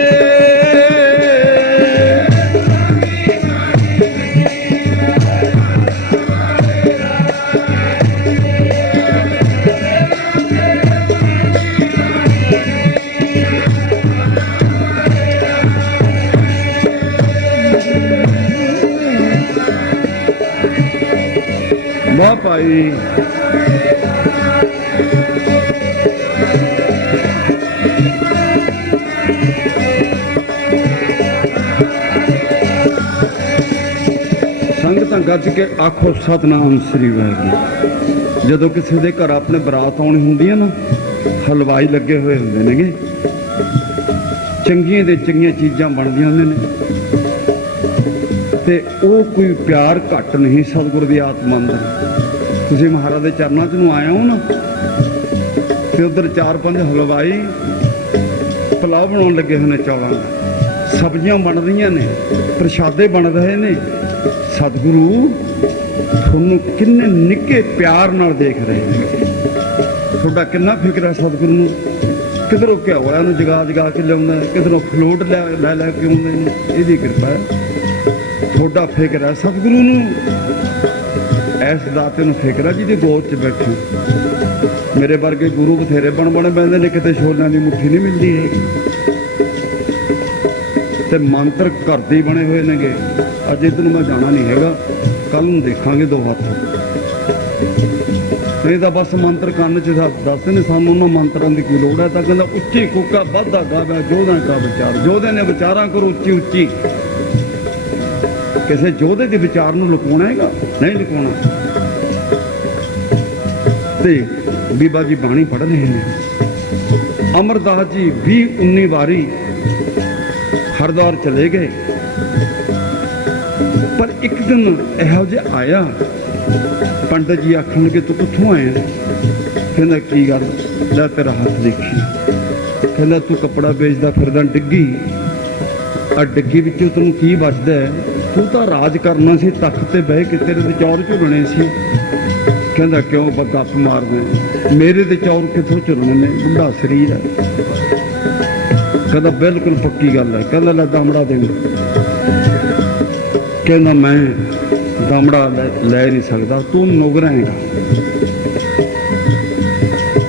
ਵਾਹ ਭਾਈ, ਸੰਗਤਾਂ ਗੱਜ ਕੇ ਆਖੋ ਸਤਿਨਾਮ ਸ੍ਰੀ ਵਾਹਿਗੁਰੂ। ਜਦੋਂ ਕਿਸੇ ਦੇ ਘਰ ਆਪਣੇ ਬਰਾਤ ਆਉਣੀ ਹੁੰਦੀ ਹੈ ਨਾ, ਹਲਵਾਈ ਲੱਗੇ ਹੋਏ ਹੁੰਦੇ ਨੇਗੇ, ਚੰਗੀਆਂ ਦੇ ਚੰਗੀਆਂ ਚੀਜ਼ਾਂ ਬਣਦੀਆਂ ਹੁੰਦੀਆਂ ਨੇ, ਤੇ ਉਹ ਕੋਈ ਪਿਆਰ ਘੱਟ ਨਹੀਂ ਸਤਿਗੁਰ ਦੀ ਆਤਮਾ ਅੰਦਰ। ਤੁਸੀਂ ਮਹਾਰਾਜ ਦੇ ਚਰਨਾਂ 'ਚ ਨੂੰ ਆਏ ਹੋ ਨਾ, ਤੇ ਉੱਧਰ 4-5 ਹਲਵਾਈ ਪੁਲਾਅ ਬਣਾਉਣ ਲੱਗੇ ਹੋਏ ਨੇ, ਚੌਲਾਂ ਦਾ ਸਬਜ਼ੀਆਂ ਬਣ ਰਹੀਆਂ ਨੇ, ਪ੍ਰਸ਼ਾਦੇ ਬਣ ਰਹੇ ਨੇ। ਸਤਿਗੁਰੂ ਤੁਹਾਨੂੰ ਕਿੰਨੇ ਨਿੱਕੇ ਪਿਆਰ ਨਾਲ ਦੇਖ ਰਹੇ ਨੇ, ਤੁਹਾਡਾ ਕਿੰਨਾ ਫਿਕਰ ਹੈ ਸਤਿਗੁਰੂ ਨੂੰ। ਕਿਧਰੋਂ ਘਿਓ ਵਾਲਿਆਂ ਨੂੰ ਜਗਾ ਜਗਾ ਕੇ ਲਿਆਉਂਦਾ, ਕਿਧਰੋਂ ਫਲੋਟ ਲੈ ਲੈ ਕੇ ਆਉਂਦੇ ਨੇ। ਇਹਦੀ ਕਿਰਪਾ ਹੈ, ਤੁਹਾਡਾ ਫਿਕਰ ਹੈ ਸਤਿਗੁਰੂ ਨੂੰ। ਐਸ ਦਾਤੇ ਨੂੰ ਫਿਕਰ ਹੈ ਜਿਹਦੇ ਗੋਦ 'ਚ ਬੈਠੇ। ਮੇਰੇ ਵਰਗੇ ਗੁਰੂ ਬਥੇਰੇ ਬਣ ਪੈਂਦੇ ਨੇ, ਕਿਤੇ ਛੋਲਿਆਂ ਦੀ ਮੁੱਠੀ ਨਹੀਂ ਮਿਲਦੀ ਹੈਗੀ। ਤੇ ਮੰਤਰ ਘਰ ਦੇ ਹੀ ਬਣੇ ਹੋਏ ਨੇਗੇ। ਅੱਜ ਇੱਧਰ ਨੂੰ ਮੈਂ ਜਾਣਾ ਨਹੀਂ ਹੈਗਾ, ਕੱਲ ਨੂੰ ਦੇਖਾਂਗੇ 2 ਹੱਥ। ਨਹੀਂ ਤਾਂ ਬਸ ਮੰਤਰ ਕੰਨ 'ਚ ਦੱਸਦੇ ਨੇ ਸਾਨੂੰ, ਉਹਨਾਂ ਮੰਤਰਾਂ ਦੀ ਕੋਈ ਲੋੜ ਹੈ ਤਾਂ ਕਹਿੰਦਾ ਉੱਚੀ ਕੂਕਾ ਵਾਧਾ ਗਾਵੇ ਜੋਧਿਆਂ ਕਾ ਵਿਚਾਰ। ਜੋਧਿਆਂ ਨੇ ਵਿਚਾਰਾਂ ਕਰੋ ਉੱਚੀ ਉੱਚੀ, किसी जोधे के विचार में लुकाना हैगा नहीं लुकाना। ते बीबा जी बाणी पढ़ रहे हैं। अमरदास जी 20-19 बारी हरिद्वार चले गए, पर एक दिन यहो जिहा आया, पंडित जी आखन लगे तू कित्थों आया? कहंदा की गल? लै तेरा हाथ देखी। कहंदा तू कपड़ा बेचदा फिरदा डिग्गी, आ डिग्गी विचों तैनूं की बचदा है? तू तो राज करना सी, तख्त ते बह के तेरे ते चौर झुलने सी। कहंदा क्यों गप मारना, मेरे ते चौर कित्थों झुलने ने, बुढ़ा शरीर है। कहंदा बिल्कुल पक्की गल है। कहंदा लै दामड़ा दे। कहंदा मैं दामड़ा लै नहीं सकदा, तू नुगर हैगा।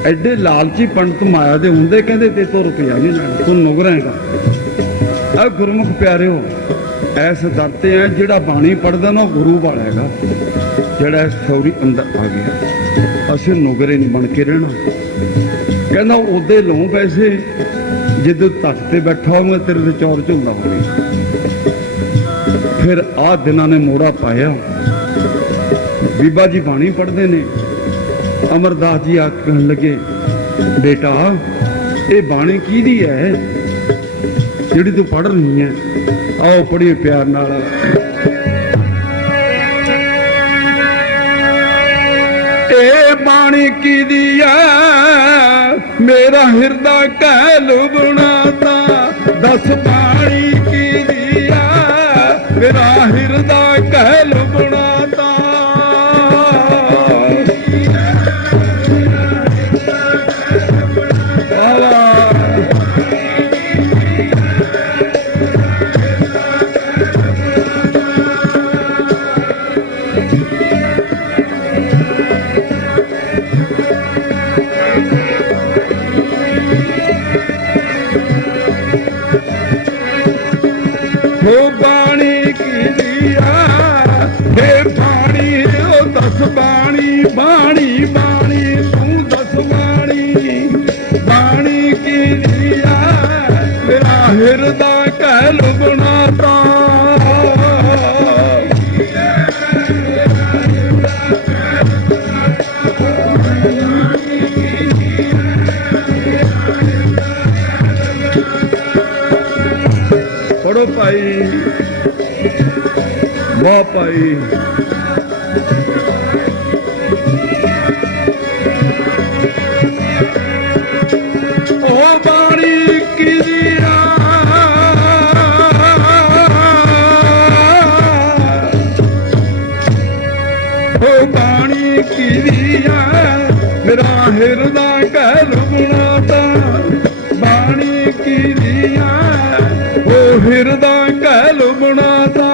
एडे लालची पंडित माया दे हुंदे कहंदे ते तो रुपया नहीं लैना, तू नुगर हैगा। आ गुरमुख प्यारिओ, ऐस दर ते है जिहड़ा बाणी पढ़दा ना गुरु वाला हैगा, जिहड़ा इस सौरी अंदर आ गया। असीं नुगरे नहीं बन के रहना। कहंदा उदे लूं पैसे जिद्दों तख्त ते बैठा होवां तेरे ते चौर झुलदा होवे। फिर आ दिनां ने मोड़ा पाया। बीबा जी बाणी पढ़ते ने। अमरदास जी आखन लगे बेटा ये बाणी किहदी है जिहड़ी तू पढ़ रही है? आओ पढ़िए प्यार नाल। ए बाणी किहदी है मेरा हिरदा कहल बुनाता, दस बाणी किहदी है मेरा हिरदा कहल बुनाता। हो बाणी किहदी है हे बाणी, ओ दस बाणी बाणी बाणी तू दस बाणी। बाणी किहदी है मेरा हिरदा कहल बुनाता। पढ़ो भाई, वाह भाई। ओ बाणी किहदी है ओ बाणी किहदी है मेरा हिरदा कहल बुनाता। बाणी किहदी है ओ हिरदा कहल बुनाता।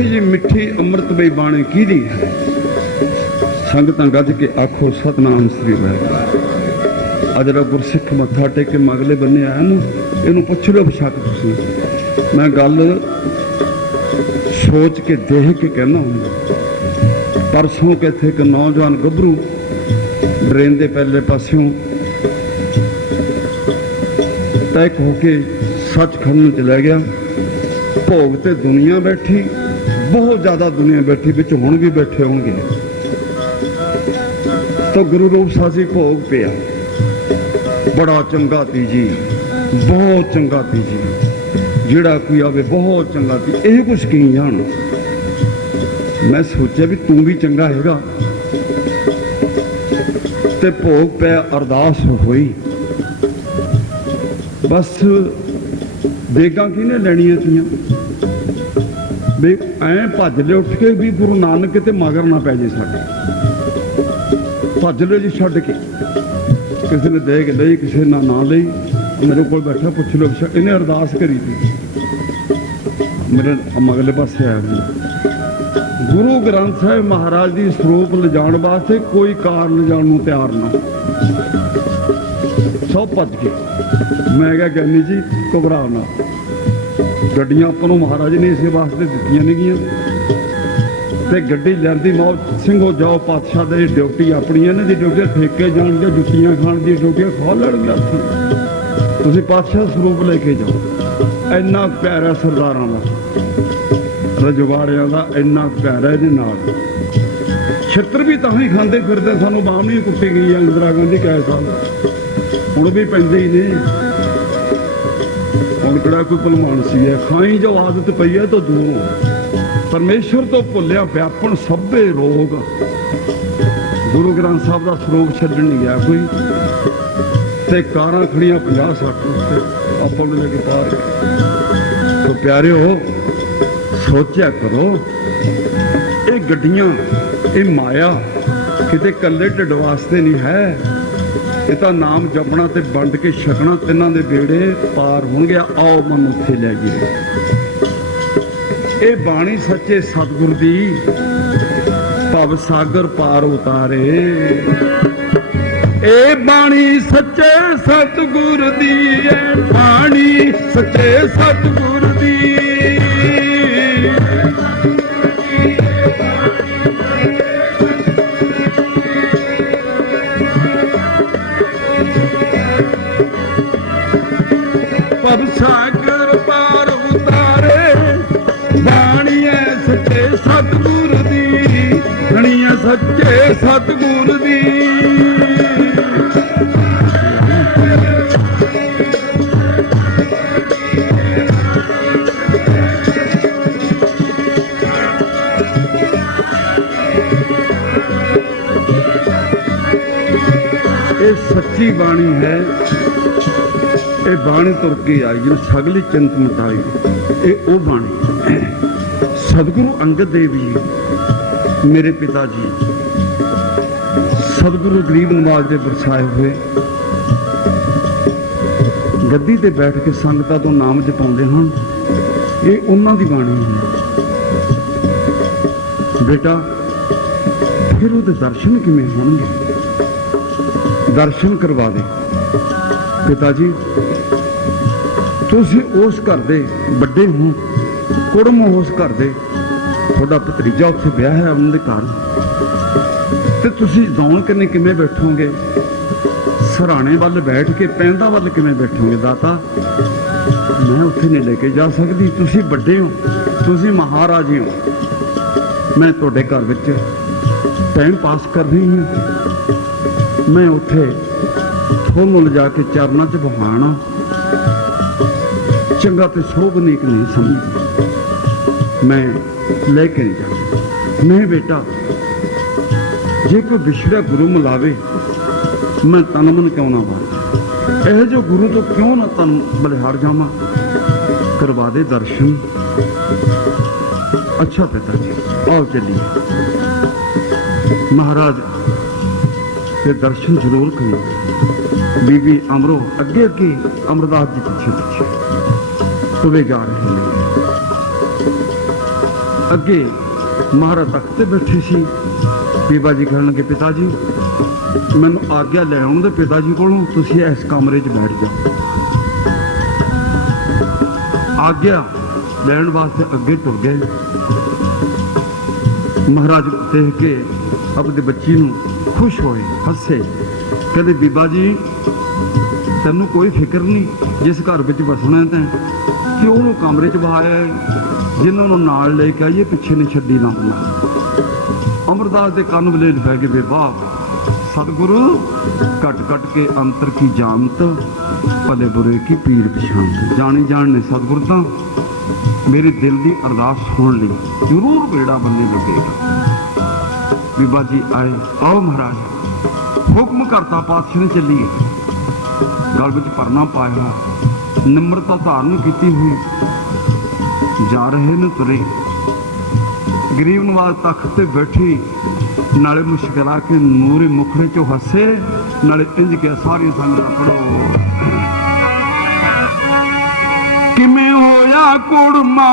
जी मिठी अमृतमई बाणी किहदी है? संगतां गज के आखो सतनाम श्री वाहिगुरू। आ जरा गुरसिख मत्था टेक के मगले बन्ने आया ना, इहनूं पुछ लो बेशक तुसीं। मैं गल सोच के देख के कहना हूँ। परसों के इत्थे एक नौजवान गभरू ड्रेन के पहले पासियों तैक होके सचखंड चला गया। भोग ते दुनिया बैठी, बहुत ज़्यादा दुनिया बैठी, बिच हुण भी बैठे होंगे। तो गुरु रूप सासी भोग पिया, बड़ा चंगा ती जी, बहुत चंगा ती जी, जिहड़ा कोई आवे बहुत चंगा ती। यही कुछ कही जान। मैं सोचा भी तू भी चंगा हैगा। ते भोग पिया, अरदास होई। बस देगां किहने लैणियां सीआं भी ऐ भज ले उठ के भी गुरु नानक ते मगर ना पै जे साडे। भज ले जी छड्ड के। किसी ने देख लई, किसी ने ना लई। मेरे को बैठा पुछ लो, इन्हें अरदास करी थी, मेरे मगले पासे आया। गुरु ग्रंथ साहिब महाराज की ਸਰੂਪ ਲਿਜਾਣ वास्ते कोई कार लिजाण ਨੂੰ ਤਿਆਰ ना, सब भज गए। मैं क्या ज्ञानी जी घबरा ना, गड्डियां ਆਪਾਂ ਨੂੰ महाराज ने इस वास्ते दित्तियां नहीं गईਆਂ ते गड्डी लियांदी मौत ਸਿੰਘੋ जाओ पातशाह दी ड्यूटी अपनी इन्हां दी ड्यूटी ठेके जाण दी जुत्तियां खाण दी ड्यूटी खा लड़गे तुसीं पातशाह ਸਰੂਪ लेके जाओ। इन्ना प्यार है सरदारां दा, रजवाड़ियां दा इन्ना प्यार है इहदे नाल। छित्र भी तां ही खांदे फिरदे, सानूं बाम नहीं कुੱਟੀ गई है इंदिरा गांधी कै साल हुण भी पैंदे ही ने। हुण किहड़ा कोई भलवान सी है, खाई जो आदत पई है तो दूर परमेश्वर तो भुलिया व्यापन सभे रोग। गुरु ग्रंथ साहब का ਸਰੂਪ छड्डण नहीं गया कोई, ते कारां खड़ियां 50-60 उत्ते आपां नूं लेके पार। तो प्यारे हो सोचा करो, ये गड्डियां ये माया किते कल्ले ढिड वास्ते नहीं है, ये तो नाम जपना ते वंड के छकना, तिन्हां दे बेड़े पार होणगे। आओ मन उत्थे लै गए। ये बाणी सच्चे सतगुर दी भव सागर पार उतारे। ए बाणी सच्चे सतगुर दी, ए बाणी सच्चे सतगुर दी। भव सागर पार उतारे, बाणी है सच्चे सतगुर दी, बाणी है सच्चे सतगुर दी। सच्ची बाणी है, ये बाणी तुर के आई जो सगली चिंत मिटाई। ये ओ बाणी सतगुरु अंगद देव जी मेरे पिता जी, सतगुरु गरीब नवाज दे बरसाए हुए गद्दी ते बैठ के संगतां तो नाम जपाउंदे हन। ये उन्हां दी बाणी है। बेटा फिर उहदे दर्शन किवें होणगे? दर्शन करवा दे पिता जी। तुसीं उस घर दे बड़े हो, कुड़म उस घर दे, तुहाडा भतरीजा उत्थे ब्याह है उन्हां दे घर, ते तुसीं दौण कन्ने किवें बैठोगे? सराणे वल बैठ के पैंदा वल किवें बैठोगे? दाता मैं उत्थे नहीं लेके जा सकदी, तुसीं बड़े हो, तुसीं महाराजे हो। मैं तुहाडे घर विच टाइम पास कर रही हूँ, मैं उत्थे थोनों लिजा के चरणों च बहाना चंगा तो शोभनीक नहीं समझ, मैं लेके नहीं जा। मैं बेटा जे कोई विछड़ा गुरु मिलावे, मैं तन मन क्यों ना मार, यह जो गुरु तो क्यों ना तन बलिहार जावा। करवा दे दर्शन। अच्छा पिता जी आओ चलिए, महाराज के दर्शन जरूर करो। बीबी अमरो अगे अगे, अमरदास जी पिछे पिछे तुवे जा रहे हैं। अगे महाराज तख्त ते बैठे सी। बीबा जी कहन लगे पिता जी मैनू आग्या ले आउण दे पिता जी कोलों, तुसीं इस कमरे च बैठ जाओ। आग्या लैण वास्ते अगे तुर गए। महाराज देख के अपने बच्ची नूं खुश होए, हसे, कहते बीबा जी तेनू कोई फिक्र नहीं, जिस घर में वसना है कि उन्होंने कमरे च बहाया है, जिन्होंने नाल लेके आइए पिछे नहीं छड्डी ना होना। अमरदास के कन वलेल पै गए। बेबा सतगुरु कट कट के अंतर की जानत, भले बुरे की पीर पछाणत। जानी जान ने सतगुरु तां मेरे दिल की अरदास सुन ली, जरूर बेड़ा बनने लगेगा। बीबा जी आए, आओ महाराज हुक्म करता पातशाह ने चलिए। गल विच परना पाया, निम्रता धारण की हुई जा रहे ने तुरे। गरीब नवाज तख्त ते बैठी, नाले मुस्करा के नूरे मुखड़े चो हसे, नाले इंज के सारी संगत पढ़ो। किमें होया कुड़मा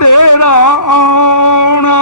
तेरा आना,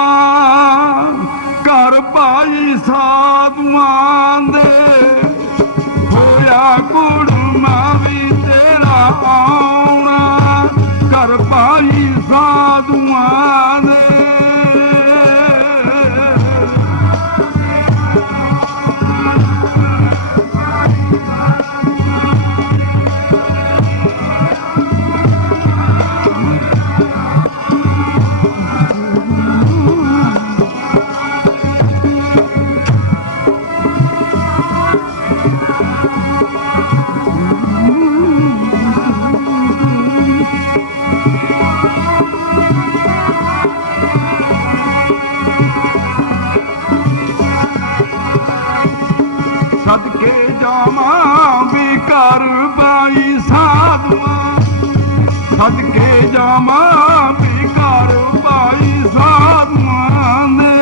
सदके जावा बेकार भाई साधुआं दे।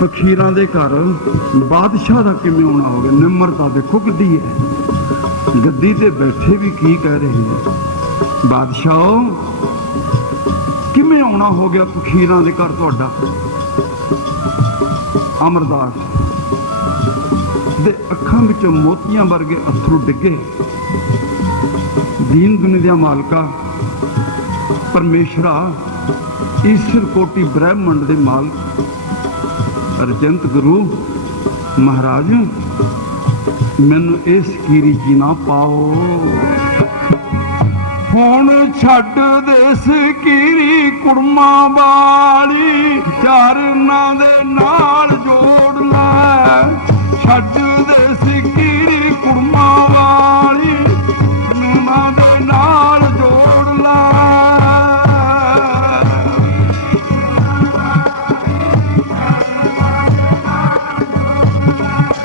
फकीरां दे घर बादशाह दा किवें आउणा हो गया। निम्रता देखो किड्डी है, गद्दी ते बैठे भी की कह रहे हैं, बादशाह किवें आउणा हो गया फकीरां दे घर तुहाडा। अमरदास दे अखां विच मोतियां वर्गे अथरू डिगे। दीन दुनिया दा मालका परमेश्वरा ईश्वर कोटि ब्रह्मंड दे मालक रजंत गुरु महाराज मैनू इस कीरी जी ना पाओ। हुण छड्ड दे सकीरी कुड़मा वाली चरनां दे नाल जोड़ लै। छड्ड दे सकीरी कुड़मा वाली चरनां दे नाल जोड़ लै।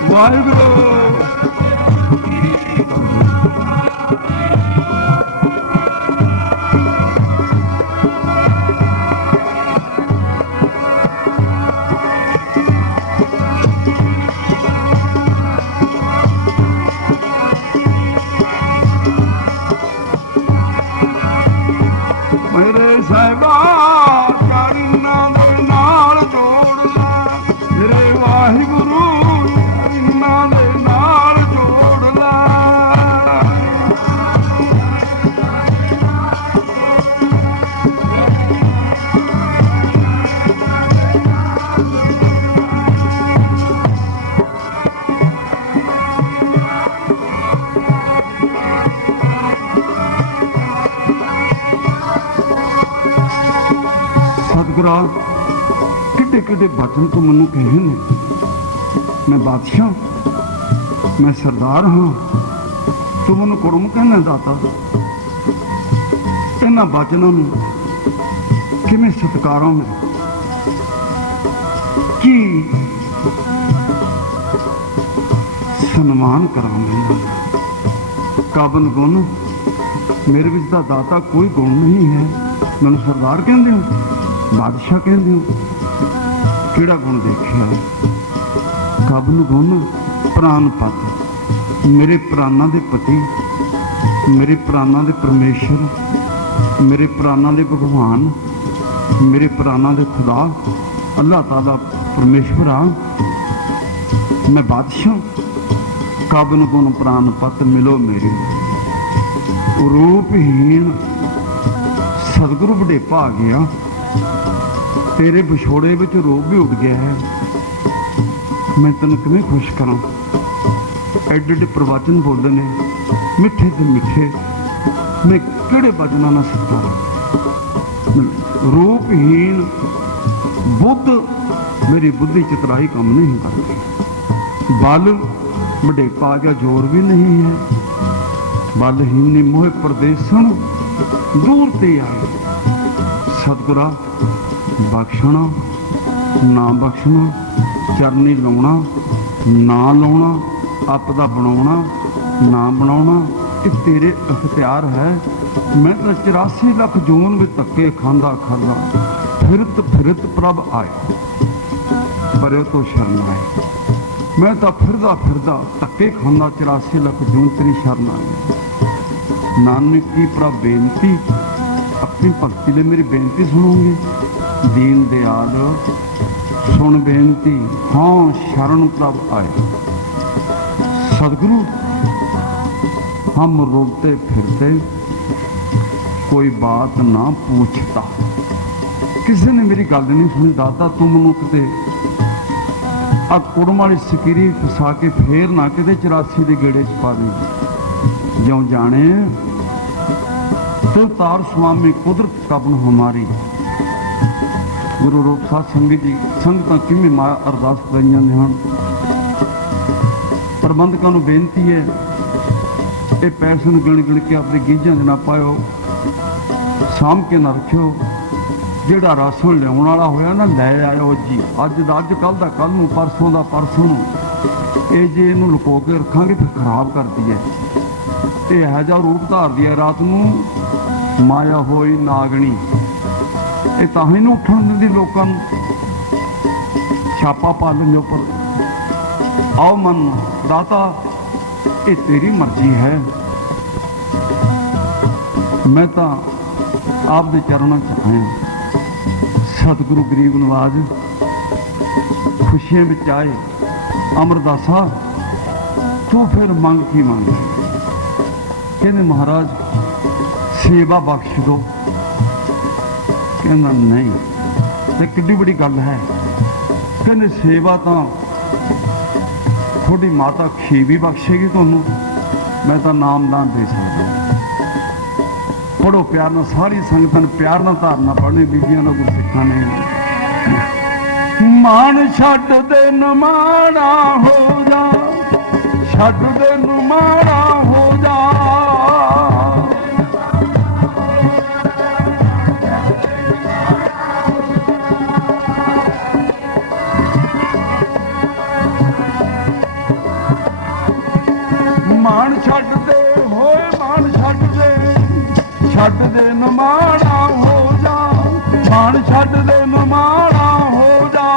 वाहिगुरू मेरे साहिबा चरनां दे नाल जोड़ लै। मेरे वाहिगुरू किड्डे किड्डे बचन तो मैनू कहे ने। मैं बादशाह, मैं सरदार हाँ, तू मैनू कुड़म कहना दाता। इन्हां बचनों नूं किवें सत्कारां में की सन्मान करां मैं। काबन गुण मेरे विच तां दाता कोई गुण नहीं है। मैनू सरदार कहंदे हो, बादशाह कहंदे हो, किहड़ा गुण देखिया? काबन गुण प्राण पत, मेरे प्राणा दे पति, मेरे प्राणा दे परमेश्वर, मेरे प्राणा दे भगवान, मेरे प्राणा दे खुदा अल्लाह ताला परमेश्वर आ। मैं बादशाह। काबन गुण प्राण पत मिलो मेरे। रूपहीन सतगुरु वडेपा आ गया। तेरे विछोड़े विच रोग भी उठ गया है। मैं तेन किवें खुश करा? एडे एडे प्रवचन बोलने ने मिठे ते मिठे, मैं किहड़े वचनां नाल सतारा? रूपहीन बुद्ध मेरी बुद्धि चितराई काम नहीं करती। बल वडेपा आ गया, जोर भी नहीं है। बलहीन मोह प्रदेशन दूर ते आए। सतगुरा बख्शना ना बख्शना, चरनी लाउणा ना लाउणा, आपदा बनाउणा ना बनाउणा, ये तेरे अख्तियार है। मैं तो 84 लाख जून में धक्के खांदा खांदा फिरत फिरत प्रभ आए, परे तो शरण आए। मैं तो फिरदा फिरदा धक्के खांदा 84 लाख जून तेरी शरण आई। नानक की प्रभ बेनती, अपनी भक्ति ले मेरी बेनती सुनोगे। दीन दयाल सुन बेनती, हाँ शरण प्रभ आए। सदगुरु हम रोते फिरते कोई बात ना पूछता, किसी ने मेरी गल नहीं सुनी। दाता तू मैनू किते आ कुड़म वाली सकीरी फसा के फेर ना किते 84 के गेड़े च पा दी। ज्यों जाने तो तार स्वामी कुदरत कबन हमारी। गुरु रूप साध संगत जी संगत किमें माया अरदास कराइया ने हन। प्रबंधकों को बेनती है ये पैसे गिण गिण के अपने गीझां च ना पाओ, साम के ना रखियो। जिहड़ा राशन लियाउण वाला होया ना लै आयो जी। अज दा अज, कल दा कल नूं, परसों दा परसों नूं। ये जे इहनूं लुको के रखांगे फिर खराब करदी है। ये है जा रूप धारदी है रात नूं माया होई नागणी। ये तां ही नहीं उठण दिंदी लोकां नूं। छापा पा लैंदे उपर। आओ मन दाता ये तेरी मर्जी है, मैं तो आप दे चरणों च आया। सतगुरु गरीब नवाज खुशियां विच आए। अमरदासा तू फिर मंग की मंग? कहने महाराज सेवा बख्श दो। कहना नहीं तो किड्डी बड़ी गल है। कहने सेवा तो थोड़ी माता खी भी बख्शेगी तुहानू, मैं तो नामदान दे सकता। पढ़ो प्यार ना, सारी संगत प्यार ना धारना पढ़ने बीबियां ना गुरसिखां ने। मान छड्ड दे नमाड़ा हो जा, छड्ड दे नमाड़ा हो जा। मान छड्ड दे होए मान छड्ड दे, छड्ड दे नमाड़ा हो जा। मान छड्ड दे नमाड़ा हो जा।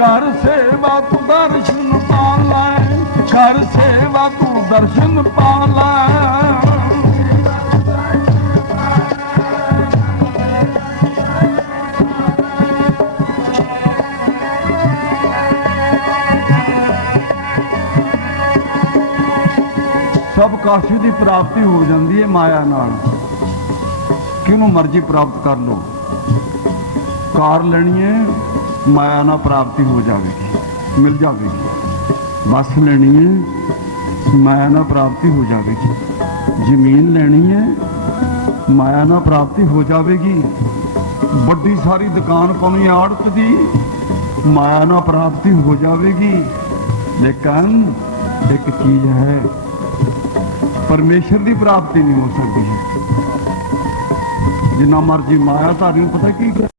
कर सेवा तू दर्शन पा लै, कर सेवा तू दर्शन पा लै। सब काशी की प्राप्ति हो जाती है माया नाल। किनू मर्जी प्राप्त कर लो, कार लेनी है माया ना प्राप्ति हो जाएगी, मिल जाएगी। बस लेनी है माया ना प्राप्ति हो जाएगी। जमीन लेनी है माया ना प्राप्ति हो जाएगी। बड़ी सारी दुकान पानी आड़त दी माया ना प्राप्ति हो जाएगी। लेकिन एक चीज है, परमेश्वर की प्राप्ति नहीं हो सकती है। जिन्ना मर्जी माया धारी, पता की